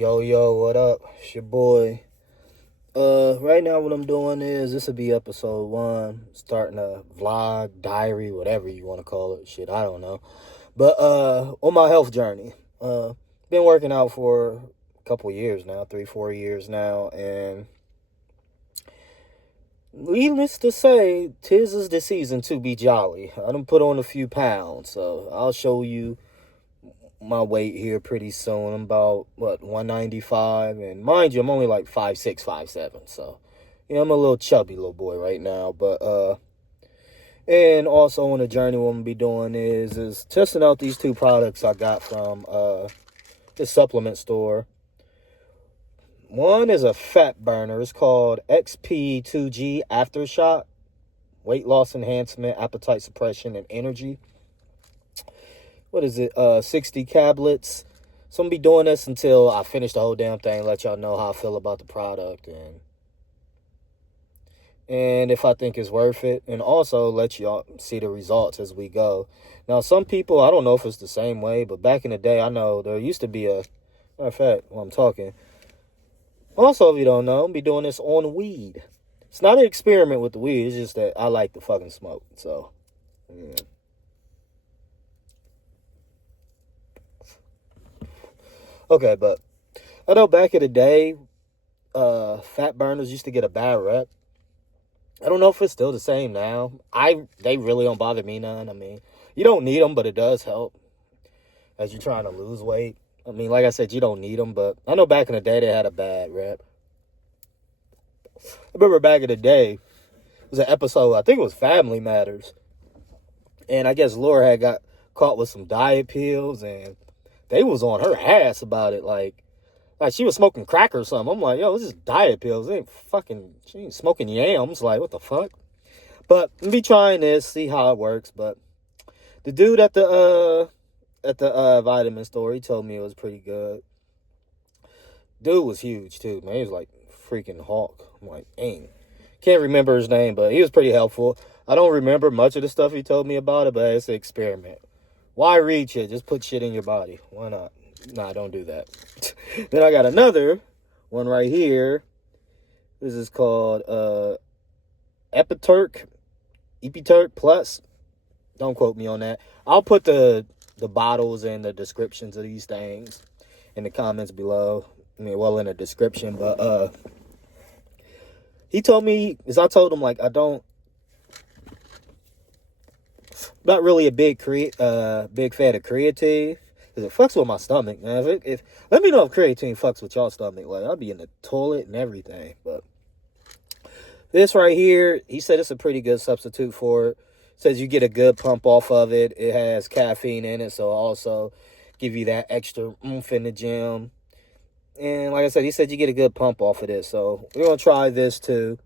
Yo, what up? It's your boy. Right now what I'm doing is this will be episode one, starting a vlog, diary, whatever you want to call it. Shit, I don't know. But on my health journey. Been working out for a couple years now, 3-4 years now, and needless to say, tis is the season to be jolly. I done put on a few pounds, so I'll show you my weight here pretty soon. I'm about 195, and mind you, I'm only like 5'6", 5'7", so yeah, I'm a little chubby little boy right now. But and also on the journey, what I'm gonna be doing is testing out these two products I got from this supplement store. One is a fat burner. It's called XP2G Aftershock, weight loss enhancement, appetite suppression, and energy. What is it? 60 tablets. So I'm gonna be doing this until I finish the whole damn thing. Let y'all know how I feel about the product and if I think it's worth it, and also let y'all see the results as we go. Now, some people, I don't know if it's the same way, but back in the day, I know there used to be a matter of fact while I'm talking. Also, if you don't know, I'm gonna be doing this on weed. It's not an experiment with the weed. It's just that I like to fucking smoke. So, yeah. Okay, but I know back in the day, fat burners used to get a bad rep. I don't know if it's still the same now. They really don't bother me none. I mean, you don't need them, but it does help as you're trying to lose weight. I mean, like I said, you don't need them, but I know back in the day they had a bad rep. I remember back in the day, it was an episode, I think it was Family Matters, and I guess Laura had got caught with some diet pills, and they was on her ass about it, like she was smoking crack or something. I'm like, yo, this is diet pills. She ain't smoking yams. Like, what the fuck? But I'm be trying this, see how it works. But the dude at the vitamin store, he told me it was pretty good. Dude was huge too, man. He was like freaking Hulk. I'm like, dang. Can't remember his name, but he was pretty helpful. I don't remember much of the stuff he told me about it, but it's an experiment. Why read shit? Just put shit in your body. Why not? Nah, don't do that. Then I got another one right here. This is called Epiturk Plus. Don't quote me on that. I'll put the bottles and the descriptions of these things in the comments below. I mean, well, in the description. But he told me, as I told him, like, not really a big fan of creatine. Because it fucks with my stomach, man. If let me know if creatine fucks with y'all stomach. Like, I'll be in the toilet and everything. But this right here, he said it's a pretty good substitute for it. Says you get a good pump off of it. It has caffeine in it, so also give you that extra oomph in the gym. And like I said, he said you get a good pump off of this. So we're going to try this too.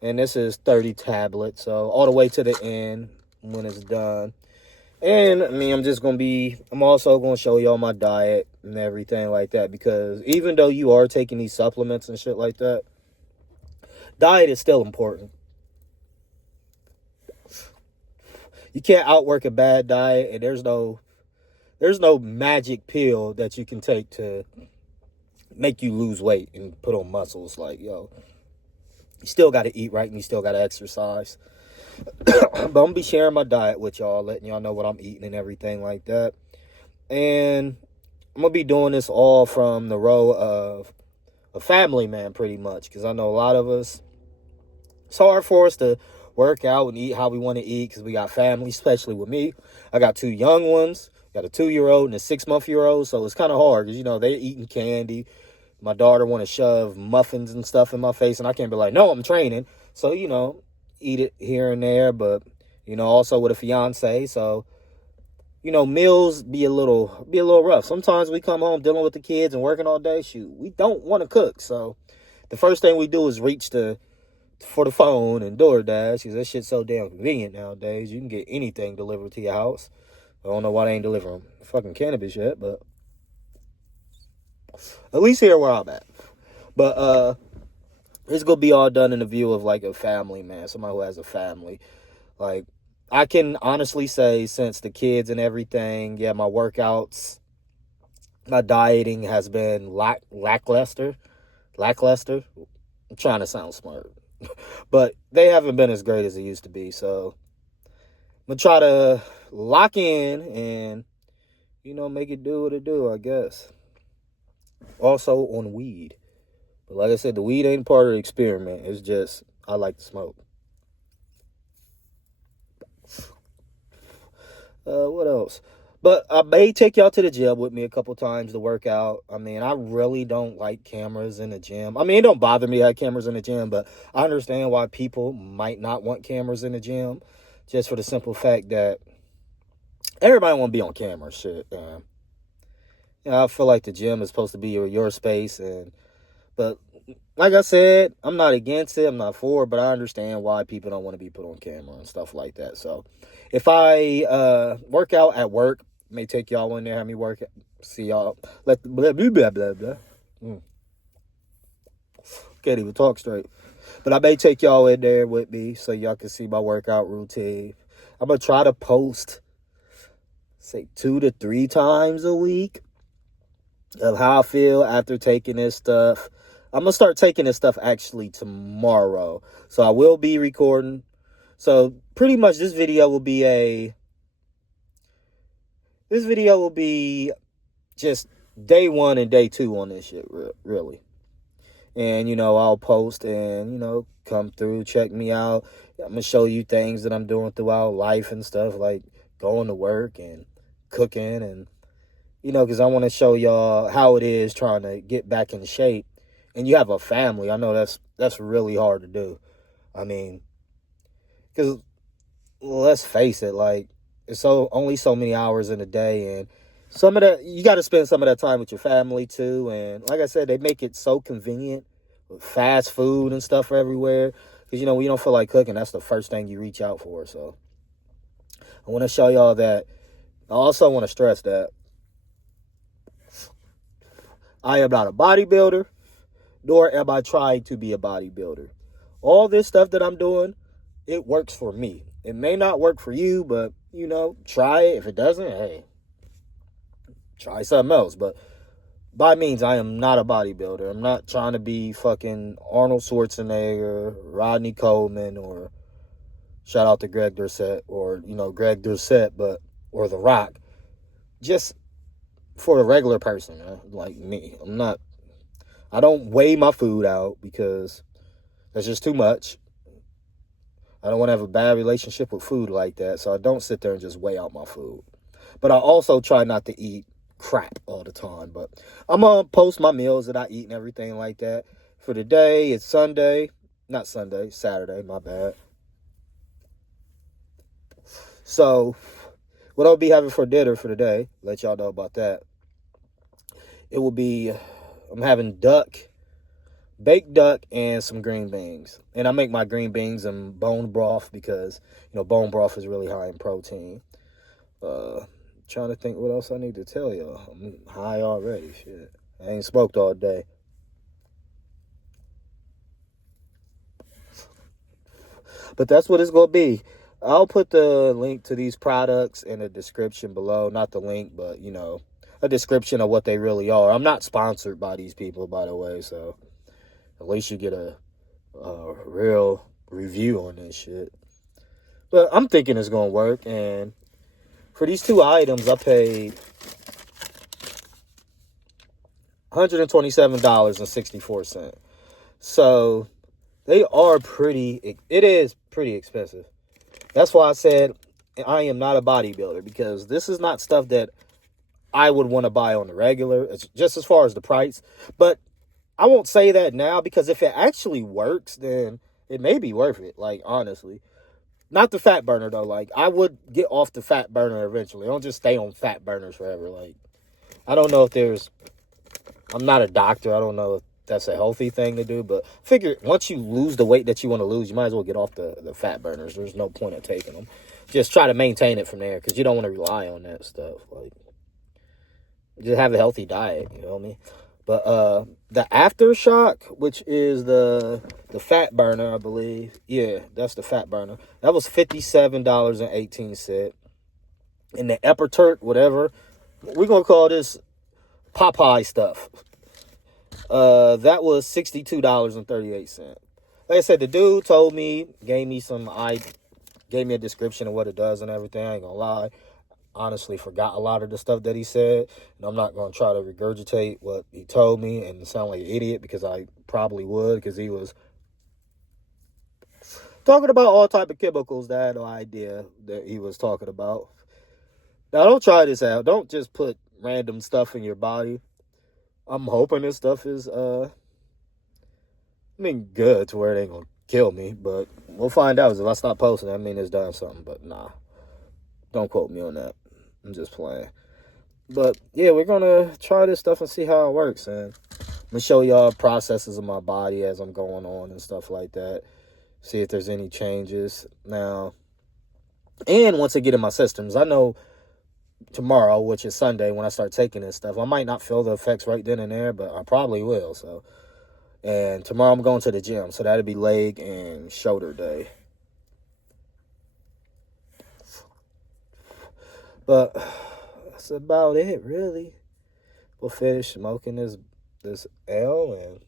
And this is 30 tablets. So all the way to the end when it's done. And, I mean, I'm also going to show y'all my diet and everything like that. Because even though you are taking these supplements and shit like that, diet is still important. You can't outwork a bad diet, and there's no magic pill that you can take to make you lose weight and put on muscles. Like, yo, you still got to eat right and you still got to exercise. But I'm going to be sharing my diet with y'all, letting y'all know what I'm eating and everything like that. And I'm going to be doing this all from the row of a family man, pretty much. Because I know a lot of us, it's hard for us to work out and eat how we want to eat because we got family, especially with me. I got two young ones. Got a 2-year-old and a 6-month-year-old. So it's kind of hard because, they're eating candy. My daughter want to shove muffins and stuff in my face. And I can't be like, no, I'm training. So, eat it here and there, but also with a fiance, so meals be a little rough. Sometimes we come home dealing with the kids and working all day. Shoot, we don't want to cook, so the first thing we do is reach for the phone and DoorDash because that shit's so damn convenient nowadays. You can get anything delivered to your house. I don't know why they ain't delivering fucking cannabis yet, but at least here where I'm at. But it's gonna be all done in the view of like a family, man. Somebody who has a family. Like, I can honestly say, since the kids and everything, yeah, my workouts My dieting has been lackluster. Lackluster. I'm trying to sound smart, but they haven't been as great as they used to be. So I'm gonna try to lock in and make it do what it do, I guess. Also on weed. But like I said, the weed ain't part of the experiment. It's just I like to smoke. What else? But I may take y'all to the gym with me a couple times to work out. I mean, I really don't like cameras in the gym. I mean, it don't bother me to have cameras in the gym, but I understand why people might not want cameras in the gym, just for the simple fact that everybody want to be on camera. Shit. I feel like the gym is supposed to be your space, but like I said, I'm not against it. I'm not for it, but I understand why people don't want to be put on camera and stuff like that. So if I work out at work, may take y'all in there, have me work. See y'all. Let blah blah blah blah blah. Can't even talk straight. But I may take y'all in there with me so y'all can see my workout routine. I'm gonna try to post, say 2 to 3 times a week of how I feel after taking this stuff. I'm going to start taking this stuff actually tomorrow. So I will be recording. So pretty much this video will be just day 1 and day 2 on this shit, really. And, I'll post and, come through, check me out. I'm going to show you things that I'm doing throughout life and stuff, like going to work and cooking and, because I want to show y'all how it is trying to get back in shape. And you have a family. I know that's really hard to do. I mean, because let's face it, like, it's only so many hours in a day, and some of that you got to spend some of that time with your family too. And like I said, they make it so convenient with fast food and stuff everywhere. Because when you don't feel like cooking, that's the first thing you reach out for. So I want to show y'all that. I also want to stress that I am not a bodybuilder, nor am I trying to be a bodybuilder. All this stuff that I'm doing, it works for me. It may not work for you, but, try it. If it doesn't, hey, try something else. But by means, I am not a bodybuilder. I'm not trying to be fucking Arnold Schwarzenegger, Rodney Coleman, or shout out to Greg Doucette, or, Greg Doucette, or The Rock. Just for a regular person, like me. I don't weigh my food out because that's just too much. I don't want to have a bad relationship with food like that, so I don't sit there and just weigh out my food. But I also try not to eat crap all the time. But I'm going to post my meals that I eat and everything like that. For the day, it's Sunday. Not Sunday, Saturday, my bad. So, what I'll be having for dinner for the day, let y'all know about that. It will be, I'm having baked duck, and some green beans. And I make my green beans in bone broth because, bone broth is really high in protein. Trying to think what else I need to tell y'all. I'm high already, shit. I ain't smoked all day. But that's what it's going to be. I'll put the link to these products in the description below. Not the link, but, a description of what they really are. I'm not sponsored by these people, by the way, so at least you get a real review on this shit. But I'm thinking it's going to work. And for these 2 items, I paid $127.64. So it is pretty expensive. That's why I said I am not a bodybuilder, because this is not stuff that I would want to buy on the regular. It's just as far as the price. But I won't say that now, because if it actually works, then it may be worth it, like, honestly. Not the fat burner, though. Like, I would get off the fat burner eventually. I don't just stay on fat burners forever. Like, I don't know if I'm not a doctor. I don't know if that's a healthy thing to do. But figure, once you lose the weight that you want to lose, you might as well get off the fat burners. There's no point in taking them. Just try to maintain it from there, because you don't want to rely on that stuff. Like, just have a healthy diet, you know what I mean? But the Aftershock, which is the fat burner, I believe. Yeah, that's the fat burner. That was $57.18. And the Epperturk, whatever, we're going to call this Popeye stuff. That was $62.38. Like I said, the dude told me, gave me a description of what it does and everything. I ain't gonna lie. Honestly forgot a lot of the stuff that he said, and I'm not going to try to regurgitate what he told me and sound like an idiot, because I probably would, because he was talking about all type of chemicals that I had no idea that he was talking about. Now, don't try this out. Don't just put random stuff in your body. I'm hoping this stuff is good to where it ain't gonna kill me, but we'll find out. If I stop posting, I mean it's done something, but nah, don't quote me on that. I'm just playing. But yeah, we're gonna try this stuff and see how it works, and I'm gonna show y'all processes of my body as I'm going on and stuff like that. See if there's any changes now. And once I get in my systems, I know tomorrow, which is Sunday, when I start taking this stuff, I might not feel the effects right then and there, but I probably will. So, and tomorrow I'm going to the gym, so that'll be leg and shoulder day. But that's about it, really. We'll finish smoking this L and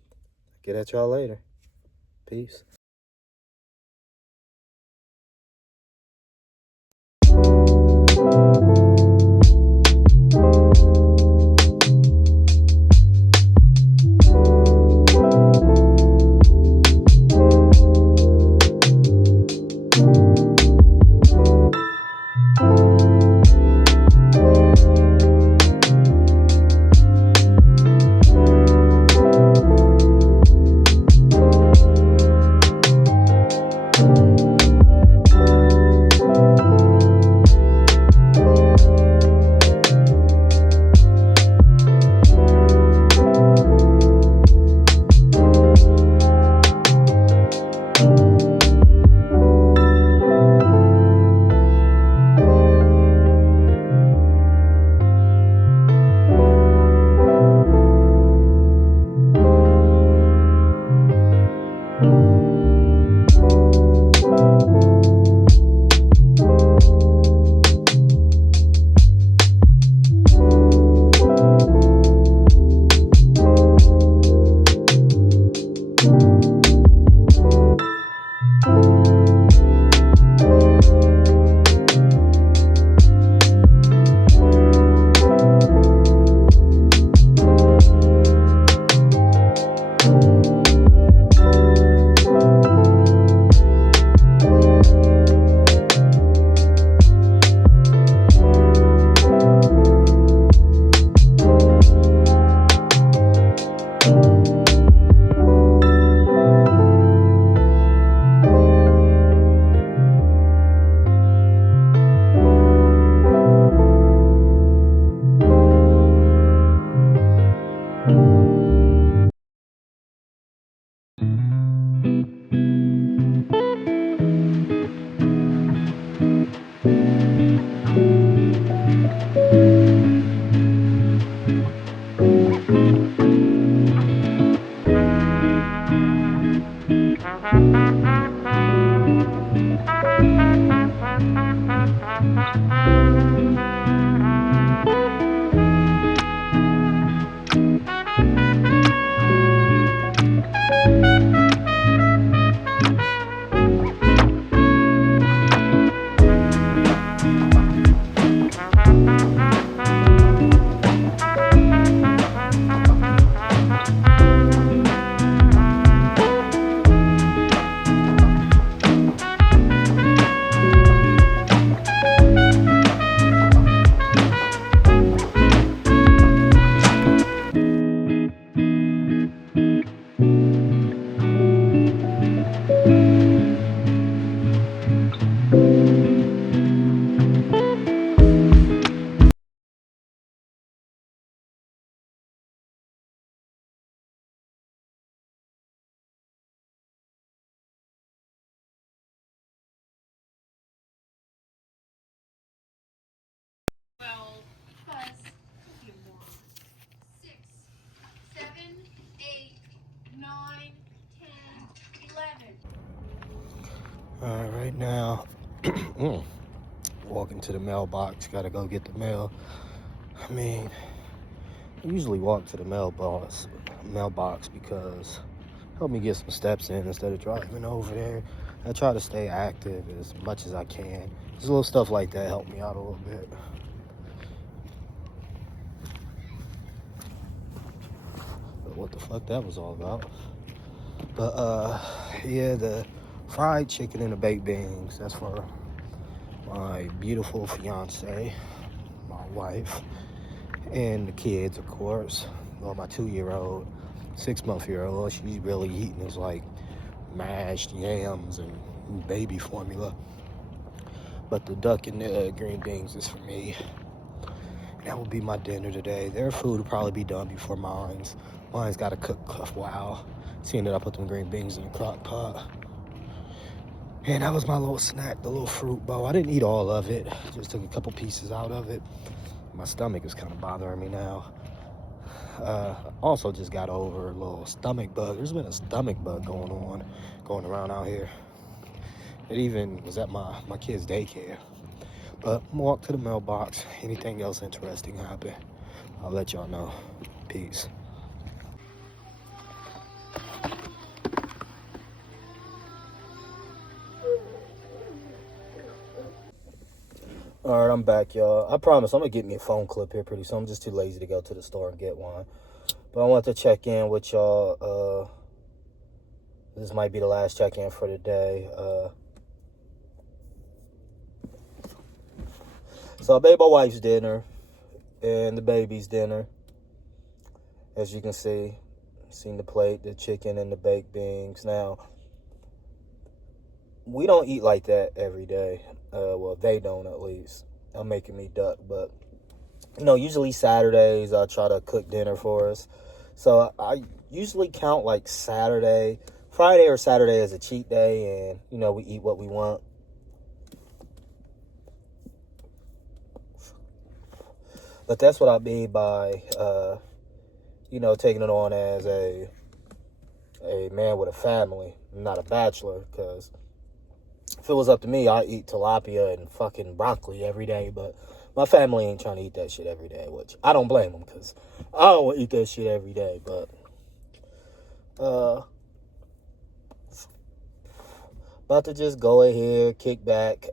get at y'all later. Peace. Alright, right now, walking to the mailbox, gotta go get the mail. I mean, I usually walk to the mailbox because it help me get some steps in instead of driving over there. I try to stay active as much as I can. Just little stuff like that help me out a little bit. But what the fuck that was all about? But yeah, the fried chicken and the baked beans, that's for my beautiful fiance, my wife, and the kids, of course. Well, my 2-year-old, 6-month-old, she's really eating is like mashed yams and baby formula. But the duck and the green beans is for me. And that will be my dinner today. Their food will probably be done before mine's. Mine's got to cook a while. Seeing that I put them green beans in the crock pot. And that was my little snack, the little fruit bowl. I didn't eat all of it. Just took a couple pieces out of it. My stomach is kind of bothering me now. Also just got over a little stomach bug. There's been a stomach bug going around out here. It even was at my kid's daycare. But I'm gonna walk to the mailbox. Anything else interesting happen, I'll let y'all know. Peace. All right, I'm back, y'all. I promise I'm going to get me a phone clip here pretty soon. I'm just too lazy to go to the store and get one. But I want to check in with y'all. This might be the last check-in for the day. So I made my wife's dinner and the baby's dinner. As you can see, seen the plate, the chicken and the baked beans. Now, we don't eat like that every day. Well, they don't, at least. I'm making me duck, but usually Saturdays I try to cook dinner for us. So I usually count like Friday or Saturday as a cheat day, and we eat what we want. But that's what I mean by taking it on as a man with a family, not a bachelor, because if it was up to me, I'd eat tilapia and fucking broccoli every day, but my family ain't trying to eat that shit every day, which I don't blame them, because I don't want to eat that shit every day, but, about to just go ahead, kick back.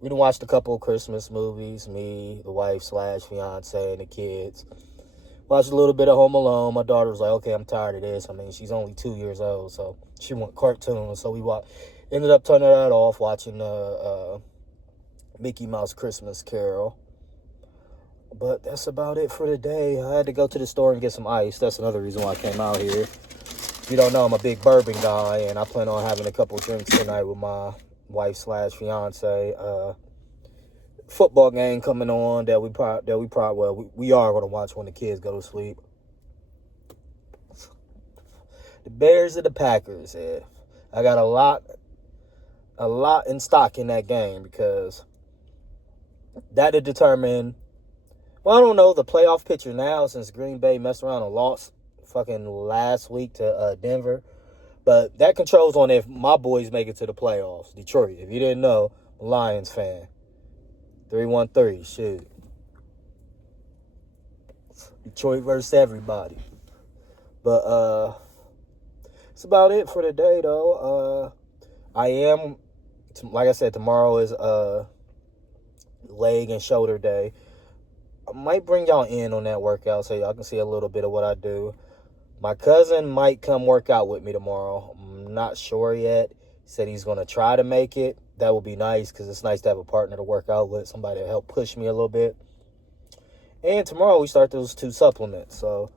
We done watched a couple of Christmas movies, me, the wife / fiance, and the kids. Watched a little bit of Home Alone. My daughter was like, okay, I'm tired of this. I mean, she's only 2 years old, so she want cartoons, so we ended up turning that off, watching Mickey Mouse Christmas Carol. But that's about it for today. I had to go to the store and get some ice. That's another reason why I came out here. If you don't know, I'm a big bourbon guy, and I plan on having a couple drinks tonight with my wife / fiance. Football game coming on that we are going to watch when the kids go to sleep. The Bears and the Packers. Yeah. I got a lot in stock in that game, because that'll determine, well, I don't know the playoff picture now, since Green Bay messed around and lost fucking last week to Denver. But that controls on if my boys make it to the playoffs. Detroit, if you didn't know, I'm a Lions fan. 3-1-3, shit. Detroit versus everybody. But that's about it for today, though. I am, like I said, tomorrow is leg and shoulder day. I might bring y'all in on that workout so y'all can see a little bit of what I do. My cousin might come work out with me tomorrow. I'm not sure yet. He said he's going to try to make it. That would be nice, because it's nice to have a partner to work out with, somebody to help push me a little bit. And tomorrow we start those 2 supplements, so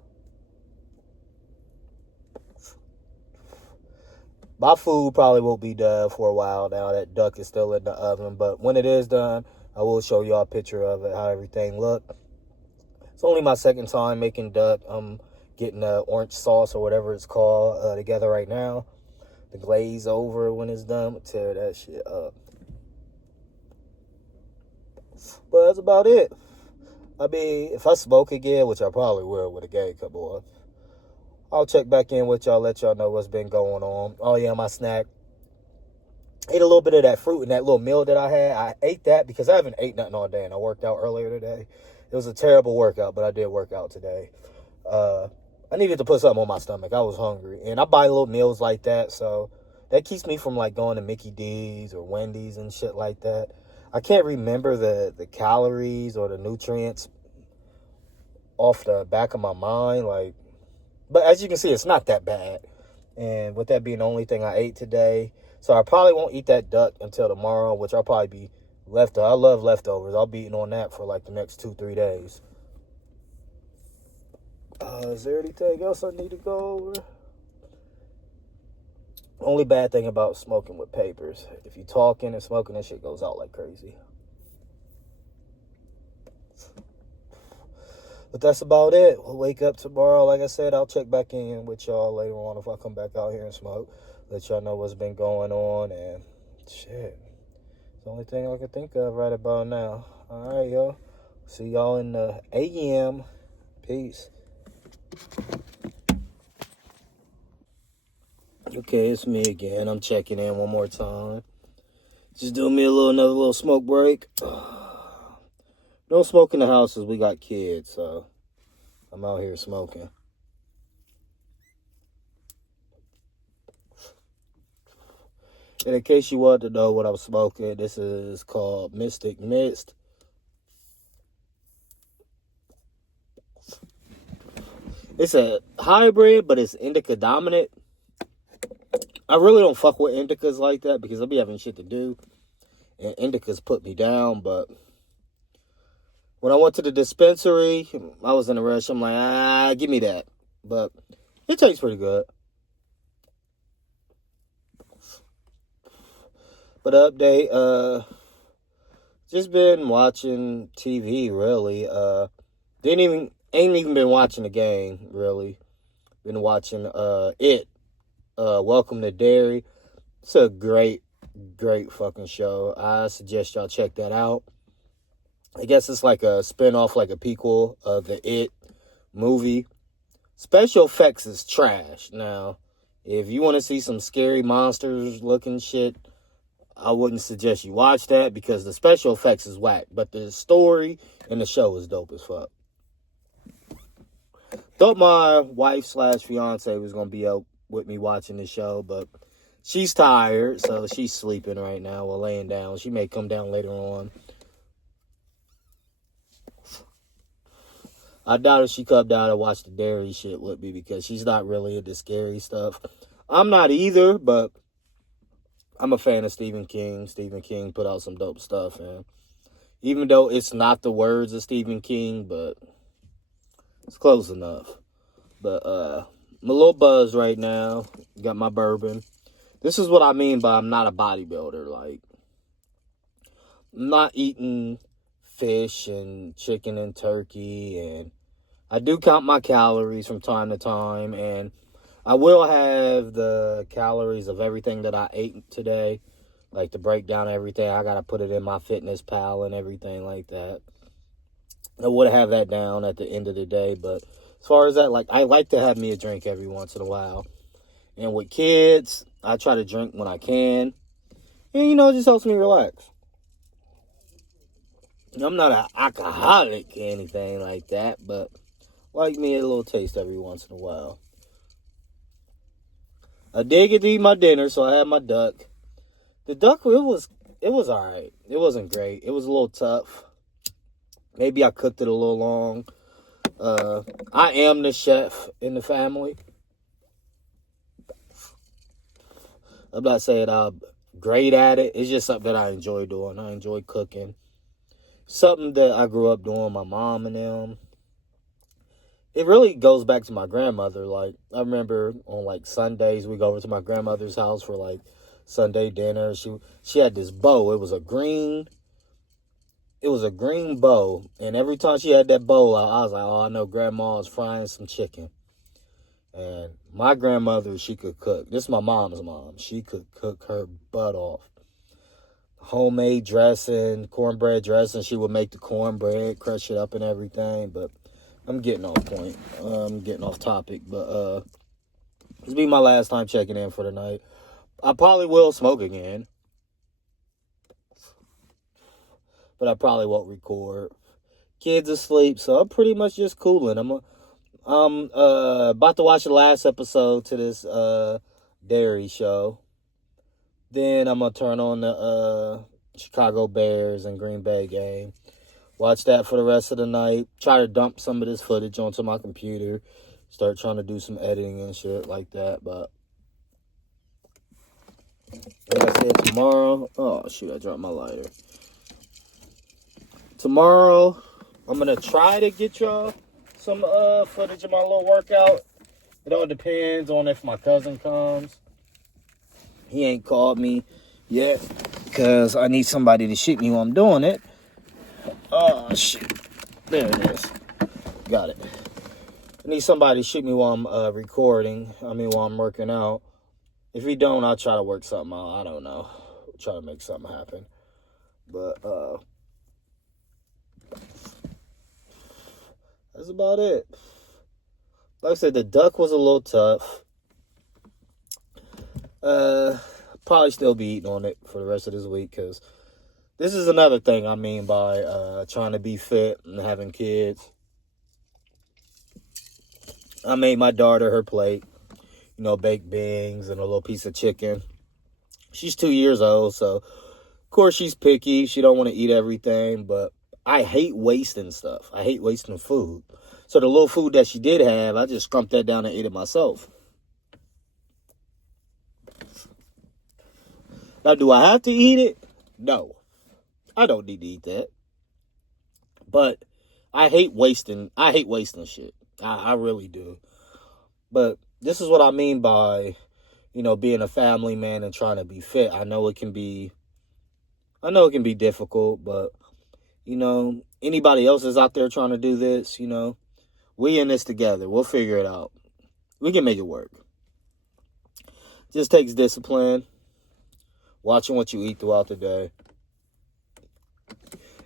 my food probably won't be done for a while now. That duck is still in the oven, but when it is done, I will show y'all a picture of it, how everything looked. It's only my second time making duck. I'm getting the orange sauce or whatever it's called together right now. The glaze over when it's done, we'll tear that shit up. But that's about it. I mean, if I smoke again, which I probably will with a game come on, I'll check back in with y'all, let y'all know what's been going on. Oh yeah, my snack. Ate a little bit of that fruit in that little meal that I had. I ate that because I haven't ate nothing all day, and I worked out earlier today. It was a terrible workout, but I did work out today. I needed to put something on my stomach. I was hungry. And I buy little meals like that, so that keeps me from like going to Mickey D's or Wendy's and shit like that. I can't remember the calories or the nutrients off the back of my mind. Like, but as you can see, it's not that bad. And with that being the only thing I ate today, so I probably won't eat that duck until tomorrow, which I'll probably be left. I love leftovers. I'll be eating on that for like the next 2-3 days. Is there anything else I need to go over? Only bad thing about smoking with papers, if you talking and smoking, that shit goes out like crazy. But that's about it. We'll wake up tomorrow. Like I said, I'll check back in with y'all later on if I come back out here and smoke. Let y'all know what's been going on. And shit, it's the only thing I can think of right about now. All right, y'all. See y'all in the AM. Peace. Okay, it's me again. I'm checking in one more time. Just doing me another little smoke break. Don't smoke in the house as we got kids, so I'm out here smoking. And in case you wanted to know what I'm smoking, this is called Mystic Mist. It's a hybrid, but it's indica dominant. I really don't fuck with indicas like that because I'll be having shit to do. And indicas put me down, but when I went to the dispensary, I was in a rush. I'm like, give me that. But it tastes pretty good. But update, just been watching TV, really. Ain't even been watching the game, really. Been watching, Welcome to Derry. It's a great fucking show. I suggest y'all check that out. I guess it's like a spinoff, like a prequel of the It movie. Special effects is trash. Now, if you want to see some scary monsters looking shit, I wouldn't suggest you watch that because the special effects is whack. But the story and the show is dope as fuck. Thought my wife/fiance was going to be out with me watching the show, but she's tired, so she's sleeping right now or laying down. She may come down later on. I doubt if she come down and watch the Derry shit with me because she's not really into scary stuff. I'm not either, but I'm a fan of Stephen King. Stephen King put out some dope stuff, and even though it's not the words of Stephen King, but it's close enough. But I'm a little buzzed right now. Got my bourbon. This is what I mean by I'm not a bodybuilder. Like, I'm not eating fish and chicken and turkey, and I do count my calories from time to time, and I will have the calories of everything that I ate today, like to break down everything. I gotta put it in my Fitness Pal and everything like that. I would have that down at the end of the day, but as far as that, like, I like to have me a drink every once in a while. And with kids, I try to drink when I can, and it just helps me relax. I'm not an alcoholic or anything like that, but like me a little taste every once in a while. I did get to eat my dinner, so I had my duck. The duck, it was alright. It wasn't great. It was a little tough. Maybe I cooked it a little long. I am the chef in the family. I'm not saying I'm great at it. It's just something that I enjoy doing. I enjoy cooking. Something that I grew up doing, my mom and them. It really goes back to my grandmother. Like, I remember on, like, Sundays, we go over to my grandmother's house for, like, Sunday dinner. She had this bow. It was a green bow. And every time she had that bow, I was like, oh, I know Grandma is frying some chicken. And my grandmother, she could cook. This is my mom's mom. She could cook her butt off. Homemade dressing, cornbread dressing. She would make the cornbread, crush it up and everything. But I'm getting off point. I'm getting off topic. But this will be my last time checking in for the night. I probably will smoke again. But I probably won't record. Kids asleep, so I'm pretty much just cooling. I'm about to watch the last episode to this dairy show. Then I'm gonna turn on the Chicago Bears and Green Bay game. Watch that for the rest of the night. Try to dump some of this footage onto my computer. Start trying to do some editing and shit like that. But like I said, tomorrow. Oh shoot! I dropped my lighter. Tomorrow, I'm gonna try to get y'all some footage of my little workout. It all depends on if my cousin comes. He ain't called me yet because I need somebody to shoot me while I'm doing it. Oh shit! There it is. Got it. I need somebody to shoot me while I'm recording. While I'm working out. If he don't, I'll try to work something out. I don't know. Try to make something happen. But that's about it. Like I said, the duck was a little tough. Probably still be eating on it for the rest of this week because this is another thing I mean by trying to be fit and having kids. I made my daughter her plate, baked beans and a little piece of chicken. She's 2 years old, so of course she's picky. She don't want to eat everything, but I hate wasting stuff. I hate wasting food. So the little food that she did have, I just scrumped that down and ate it myself. Now, do I have to eat it? No. I don't need to eat that. But I hate wasting shit. I really do. But this is what I mean by, being a family man and trying to be fit. I know it can be difficult, but, anybody else is out there trying to do this, we in this together. We'll figure it out. We can make it work. Just takes discipline, watching what you eat throughout the day.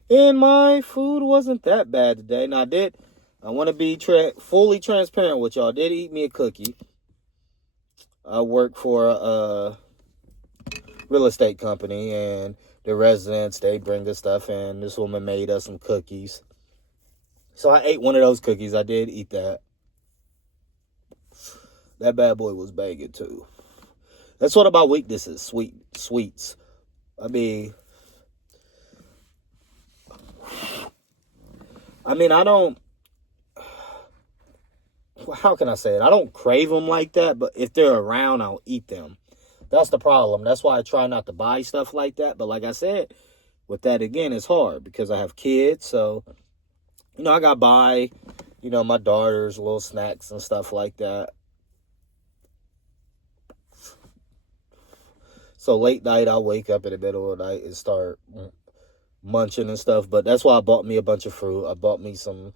And my food wasn't that bad today. Now, I want to be fully transparent with y'all. I did eat me a cookie. I work for a real estate company, and the residents, they bring this stuff in. This woman made us some cookies. So I ate one of those cookies. I did eat that. That bad boy was banging too. That's what about weaknesses, sweets. I don't, how can I say it? I don't crave them like that, but if they're around, I'll eat them. That's the problem. That's why I try not to buy stuff like that. But like I said, with that, again, it's hard because I have kids. So, I got to buy, my daughter's little snacks and stuff like that. So late night, I'll wake up in the middle of the night and start munching and stuff. But that's why I bought me a bunch of fruit. I bought me some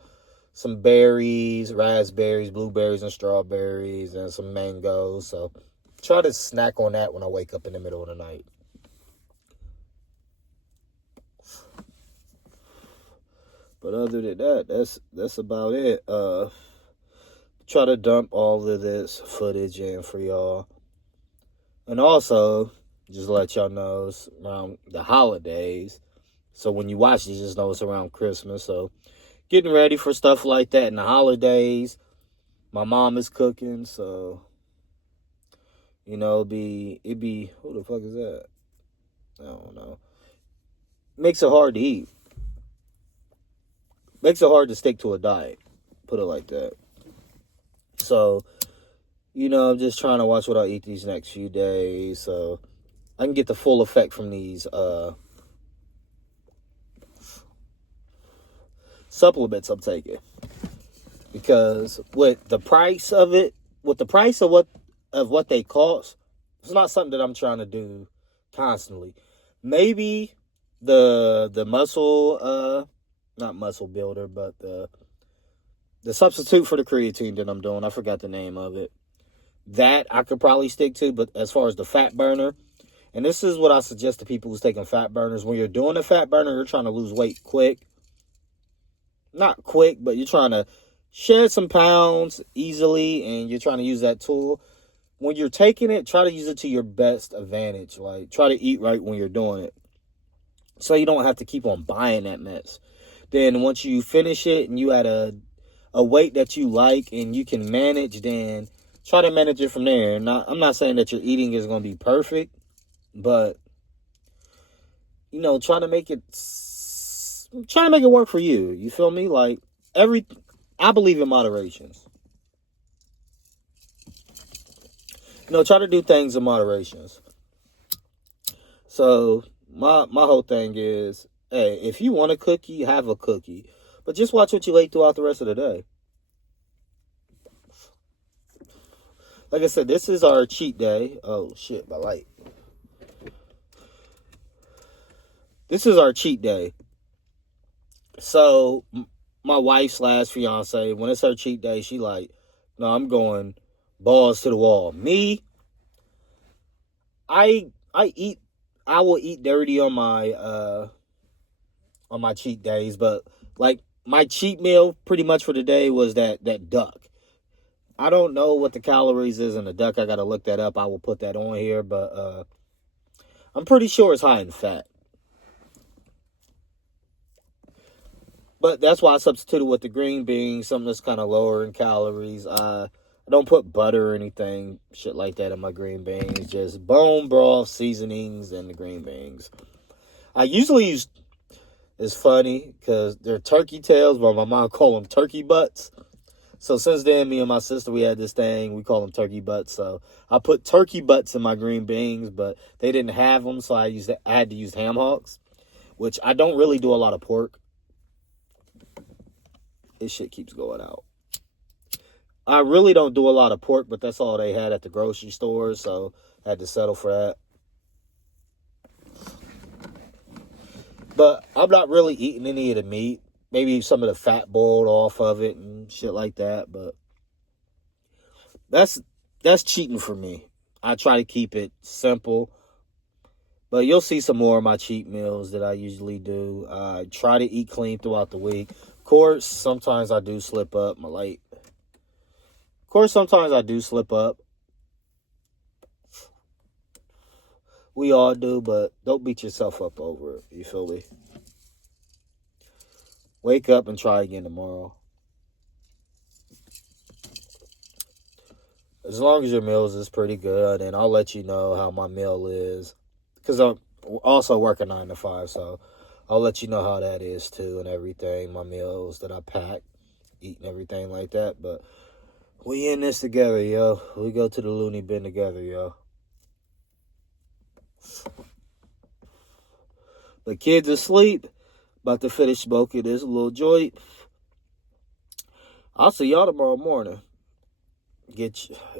berries, raspberries, blueberries, and strawberries, and some mangoes. So try to snack on that when I wake up in the middle of the night. But other than that, that's about it. Try to dump all of this footage in for y'all. And also, just let y'all know it's around the holidays. So when you watch this, just know it's around Christmas. So getting ready for stuff like that in the holidays. My mom is cooking, so it'd be who the fuck is that? I don't know. Makes it hard to eat. Makes it hard to stick to a diet. Put it like that. So, I'm just trying to watch what I eat these next few days, so I can get the full effect from these supplements I'm taking. Because with the price of what they cost, it's not something that I'm trying to do constantly. Maybe the muscle, not muscle builder, but the substitute for the creatine that I'm doing, I forgot the name of it. That I could probably stick to, but as far as the fat burner, and this is what I suggest to people who's taking fat burners. When you're doing a fat burner, you're trying to lose weight quick. Not quick, but you're trying to shed some pounds easily, and you're trying to use that tool. When you're taking it, try to use it to your best advantage. Like, try to eat right when you're doing it, so you don't have to keep on buying that mess. Then once you finish it and you at a a weight that you like and you can manage, then try to manage it from there. I'm not saying that your eating is going to be perfect, but try to make it work for you. You feel me? Like I believe in moderations. Try to do things in moderations. So my whole thing is, hey, if you want a cookie, have a cookie, but just watch what you eat throughout the rest of the day. Like I said, this is our cheat day. Oh shit, my light. This is our cheat day. So my wife / fiance, when it's her cheat day, she like, no, I'm going balls to the wall. Me, I will eat dirty on my cheat days, but like my cheat meal pretty much for the day was that duck. I don't know what the calories is in the duck. I gotta look that up. I will put that on here, but I'm pretty sure it's high in fat. But that's why I substituted with the green beans, something that's kind of lower in calories. I don't put butter or anything, shit like that in my green beans. Just bone broth, seasonings, and the green beans. I usually use, it's funny, because they're turkey tails, but my mom call them turkey butts. So since then, me and my sister, we had this thing, we call them turkey butts. So I put turkey butts in my green beans, but they didn't have them, so I had to use ham hocks, which I don't really do a lot of pork. This shit keeps going out. I really don't do a lot of pork, but that's all they had at the grocery store, so I had to settle for that. But I'm not really eating any of the meat. Maybe some of the fat boiled off of it and shit like that, but that's cheating for me. I try to keep it simple. But you'll see some more of my cheat meals that I usually do. I try to eat clean throughout the week. Of course, sometimes I do slip up. Sometimes I do slip up. We all do, but don't beat yourself up over it. You feel me? Wake up and try again tomorrow. As long as your meals is pretty good, and I'll let you know how my meal is. Because I'm also working 9 to 5, so I'll let you know how that is too and everything. My meals that I pack, eat and everything like that. But we in this together, yo. We go to the loony bin together, yo. The kids asleep. About to finish smoking this little joint. I'll see y'all tomorrow morning.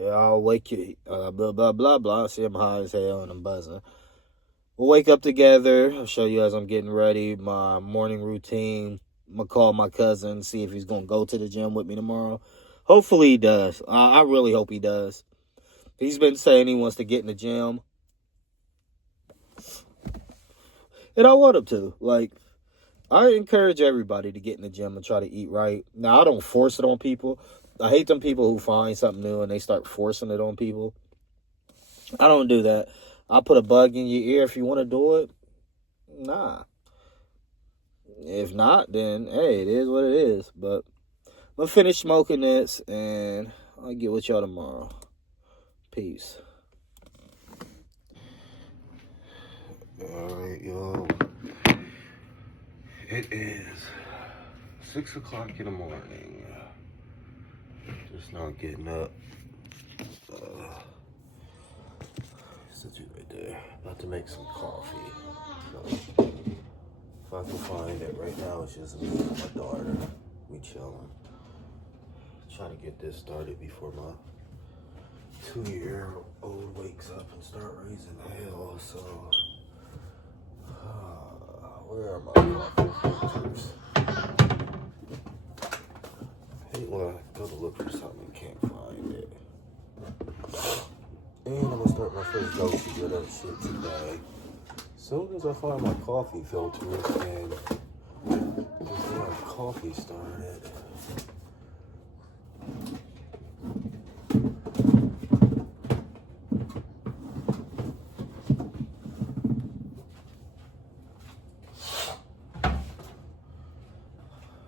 I'll wake you. Blah, blah, blah, blah. See, I'm high as hell and I'm buzzing. We'll wake up together. I'll show you as I'm getting ready. My morning routine. I'm going to call my cousin, see if he's going to go to the gym with me tomorrow. Hopefully he does. I really hope he does. He's been saying he wants to get in the gym. And I want him to. Like, I encourage everybody to get in the gym and try to eat right. Now, I don't force it on people. I hate them people who find something new and they start forcing it on people. I don't do that. I'll put a bug in your ear if you want to do it. Nah. If not, then, hey, it is what it is. But I'm going to finish smoking this and I'll get with y'all tomorrow. Peace. Alright, y'all. It is 6 o'clock in the morning. Just not getting up. Sit you right there. About to make some coffee. So, if I can find it right now, it's just me and my daughter. We chilling. Trying to get this started before my 2-year-old wakes up and start raising hell. So, where are my coffee filters? I hate when I go to look for something and can't find it. And I'm gonna start my first go-to with that shit today. As soon as I find my coffee filters and just get our coffee started.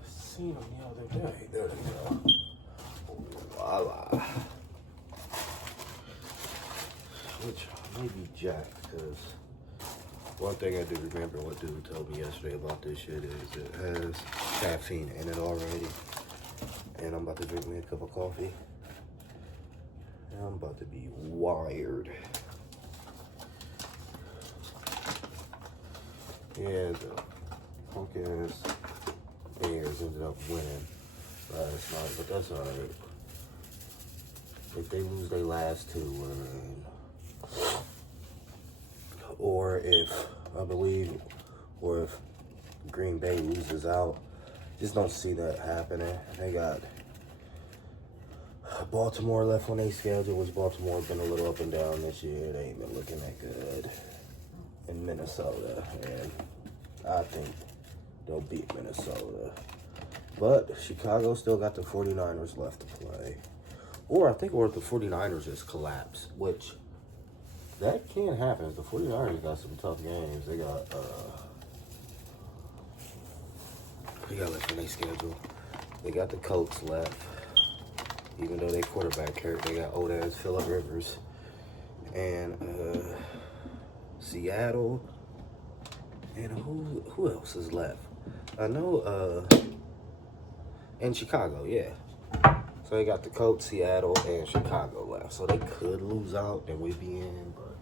Seen them the other day. There they go. which may be jacked, because one thing I do remember what dude told me yesterday about this shit is it has caffeine in it already. And I'm about to drink me a cup of coffee. And I'm about to be wired. Yeah, the punk ass Bears ended up winning last night, but that's alright. If they lose their last two, or if Green Bay loses out, just don't see that happening. They got Baltimore left on their schedule, which Baltimore been a little up and down this year. They ain't been looking that good. In Minnesota, and I think they'll beat Minnesota. But Chicago still got the 49ers left to play. Or the 49ers just collapse, which that can happen. The 49ers got some tough games. They got left on their schedule. They got the Colts left. Even though their quarterback hurt, they got old ass Phillip Rivers. And Seattle, and who else is left? I know, and Chicago, yeah. So they got the Colts, Seattle, and Chicago left. So they could lose out, and we'd be in, but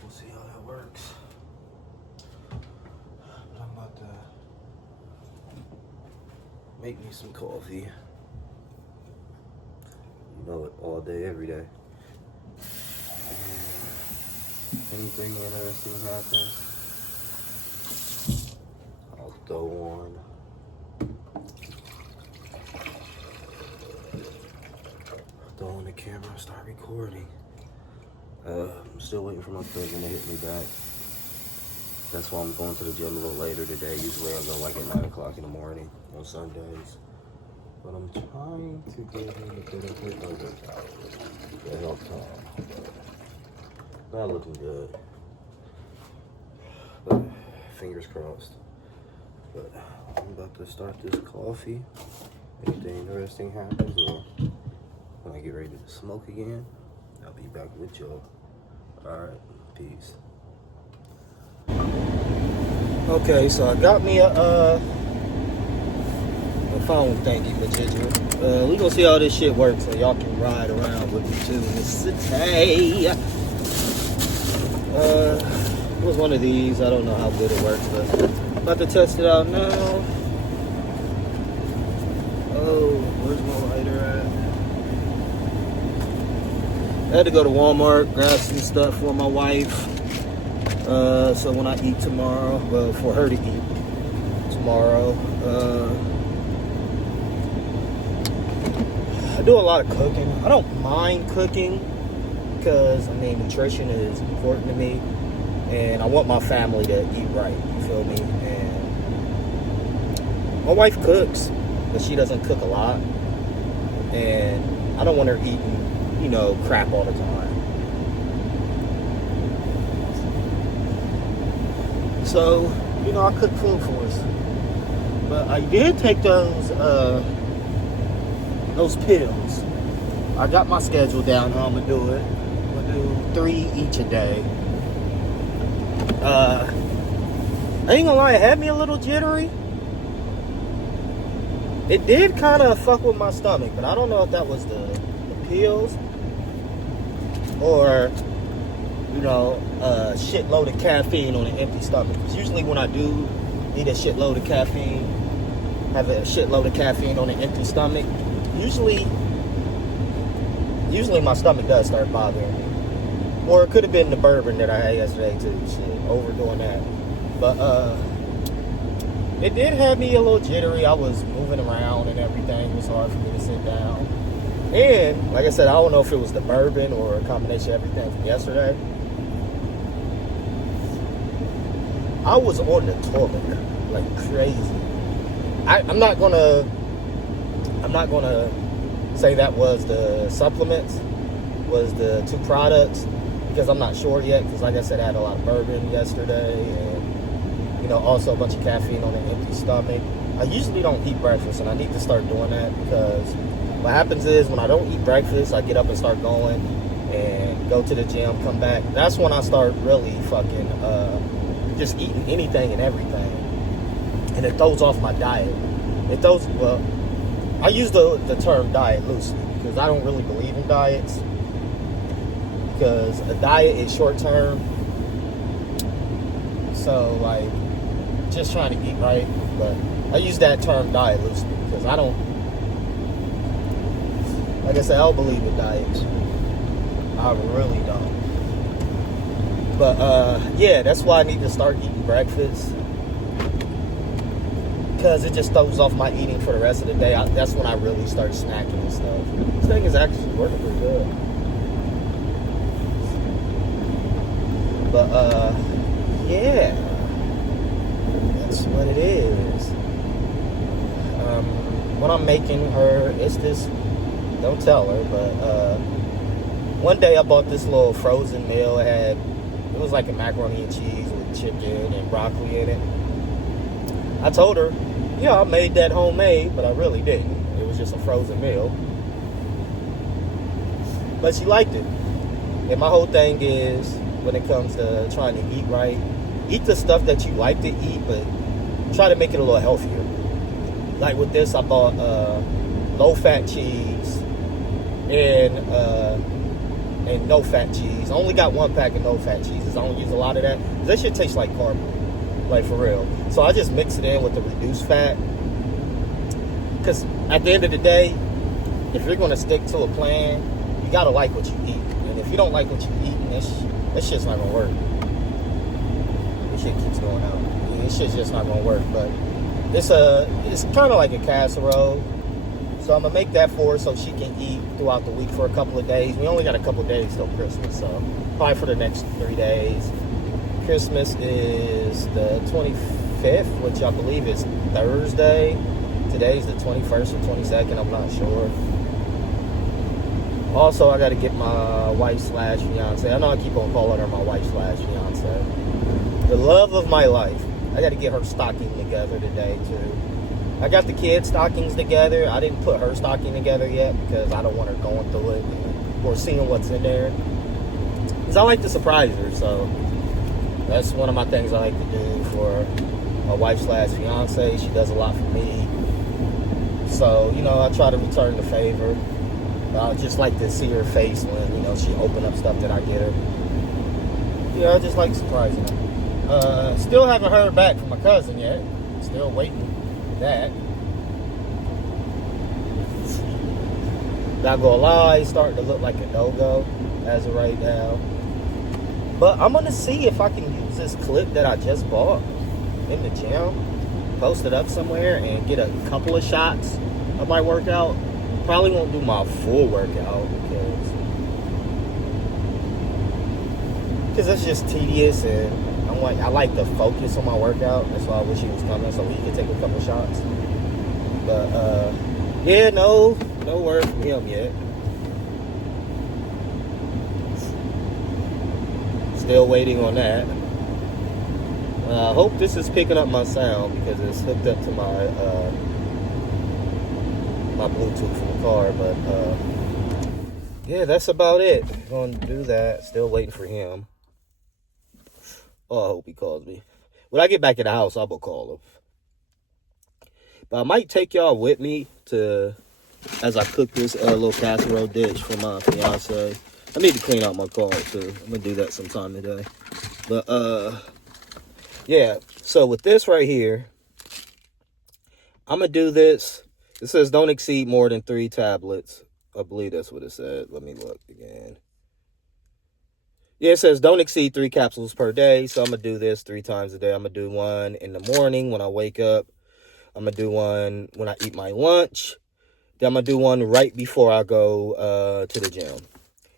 we'll see how that works. But I'm about to make me some coffee. You know it, all day, every day. Anything interesting happens, I'll throw on the camera and start recording. I'm still waiting for my cousin to hit me back. That's why I'm going to the gym a little later today. Usually I go like at 9 o'clock in the morning on Sundays. But I'm trying to get him to get a bit of it to help time. Not looking good. But fingers crossed. But I'm about to start this coffee. Anything interesting happens, or when I get ready to smoke again, I'll be back with y'all. Alright, peace. Okay, so I got me a phone thingy majigger. We gonna see how this shit works so y'all can ride around with me too in the city. It was one of these. I don't know how good it works, but I'm about to test it out now. Oh, where's my lighter at? I had to go to Walmart, grab some stuff for my wife. So when I eat tomorrow, well, for her to eat tomorrow, I do a lot of cooking. I don't mind cooking because, I mean, nutrition is important to me. And I want my family to eat right, you feel me? And my wife cooks, but she doesn't cook a lot. And I don't want her eating, you know, crap all the time. So, you know, I cook food for us. But I did take those pills. I got my schedule down how I'm going to do it. I'm going to do 3 each a day. I ain't gonna lie, it had me a little jittery. It did kind of fuck with my stomach, but I don't know if that was the pills or, you know, a shitload of caffeine on an empty stomach. Because usually when I do eat a shitload of caffeine, have a shitload of caffeine on an empty stomach, usually my stomach does start bothering me. Or it could have been the bourbon that I had yesterday too. Shit, overdoing that. But it did have me a little jittery. I was moving around and everything. It was hard for me to sit down. And like I said, I don't know if it was the bourbon or a combination of everything from yesterday. I was on the toilet like crazy. I'm not gonna say that was the supplements, was the 2 products. Because I'm not sure yet, because like I said, I had a lot of bourbon yesterday, and, you know, also a bunch of caffeine on an empty stomach. I usually don't eat breakfast, and I need to start doing that, because what happens is when I don't eat breakfast, I get up and start going, and go to the gym, come back. That's when I start really fucking just eating anything and everything. And it throws off my diet. Well, I use the term diet loosely because I don't really believe in diets. Because a diet is short term. So, like, just trying to eat right. But I use that term diet loosely because I don't, like I said, I don't believe in diets. I really don't. But, yeah, that's why I need to start eating breakfast. Because it just throws off my eating for the rest of the day. That's when I really start snacking and stuff. This thing is actually working pretty good. But, yeah. That's what it is. What I'm making her, it's this, don't tell her, but, one day I bought this little frozen meal. It was like a macaroni and cheese with chicken and broccoli in it. I told her, yeah, I made that homemade, but I really didn't. It was just a frozen meal. But she liked it. And my whole thing is, when it comes to trying to eat right, eat the stuff that you like to eat, but try to make it a little healthier. Like with this, I bought low-fat cheese and no-fat cheese. I only got one pack of no-fat cheeses. I don't use a lot of that. That shit tastes like caramel. Like, for real. So I just mix it in with the reduced fat. Because at the end of the day, if you're going to stick to a plan, you got to like what you eat. And if you don't like what you eat, this shit's not going to work. This shit keeps going out. This shit's just not going to work. But it's kind of like a casserole. So I'm going to make that for her so she can eat throughout the week for a couple of days. We only got a couple of days till Christmas. So probably for the next 3 days. Christmas is the 25th, which I believe is Thursday. Today's the 21st or 22nd, I'm not sure. Also, I got to get my wife/fiance. I know I keep on calling her my wife/fiance. The love of my life. I got to get her stocking together today, too. I got the kids' stockings together. I didn't put her stocking together yet because I don't want her going through it or seeing what's in there. Because I like to surprise her, so that's one of my things I like to do for my wife/fiance. She does a lot for me. So, I try to return the favor. I just like to see her face when, she open up stuff that I get her. Yeah, I just like surprising her. Still haven't heard back from my cousin yet. Still waiting for that. Not gonna lie, it's starting to look like a no-go as of right now. But I'm going to see if I can use this clip that I just bought in the gym, post it up somewhere, and get a couple of shots of my workout. Probably won't do my full workout because it's just tedious, and I like to focus on my workout. That's why I wish he was coming so we could take a couple shots. But, yeah, no word from him yet. Still waiting on that. I hope this is picking up my sound because it's hooked up to my my Bluetooth from the car. But yeah, that's about it. I'm going to do that. Still waiting for him. Oh, I hope he calls me. When I get back in the house, I'm going to call him. But I might take y'all with me as I cook this little casserole dish for my fiance. I need to clean out my car, too. I'm going to do that sometime today. But, yeah. So, with this right here, I'm going to do this. It says don't exceed more than 3 tablets. I believe that's what it said. Let me look again. Yeah, it says don't exceed 3 capsules per day. So, I'm going to do this 3 times a day. I'm going to do one in the morning when I wake up. I'm going to do one when I eat my lunch. Then I'm going to do one right before I go to the gym.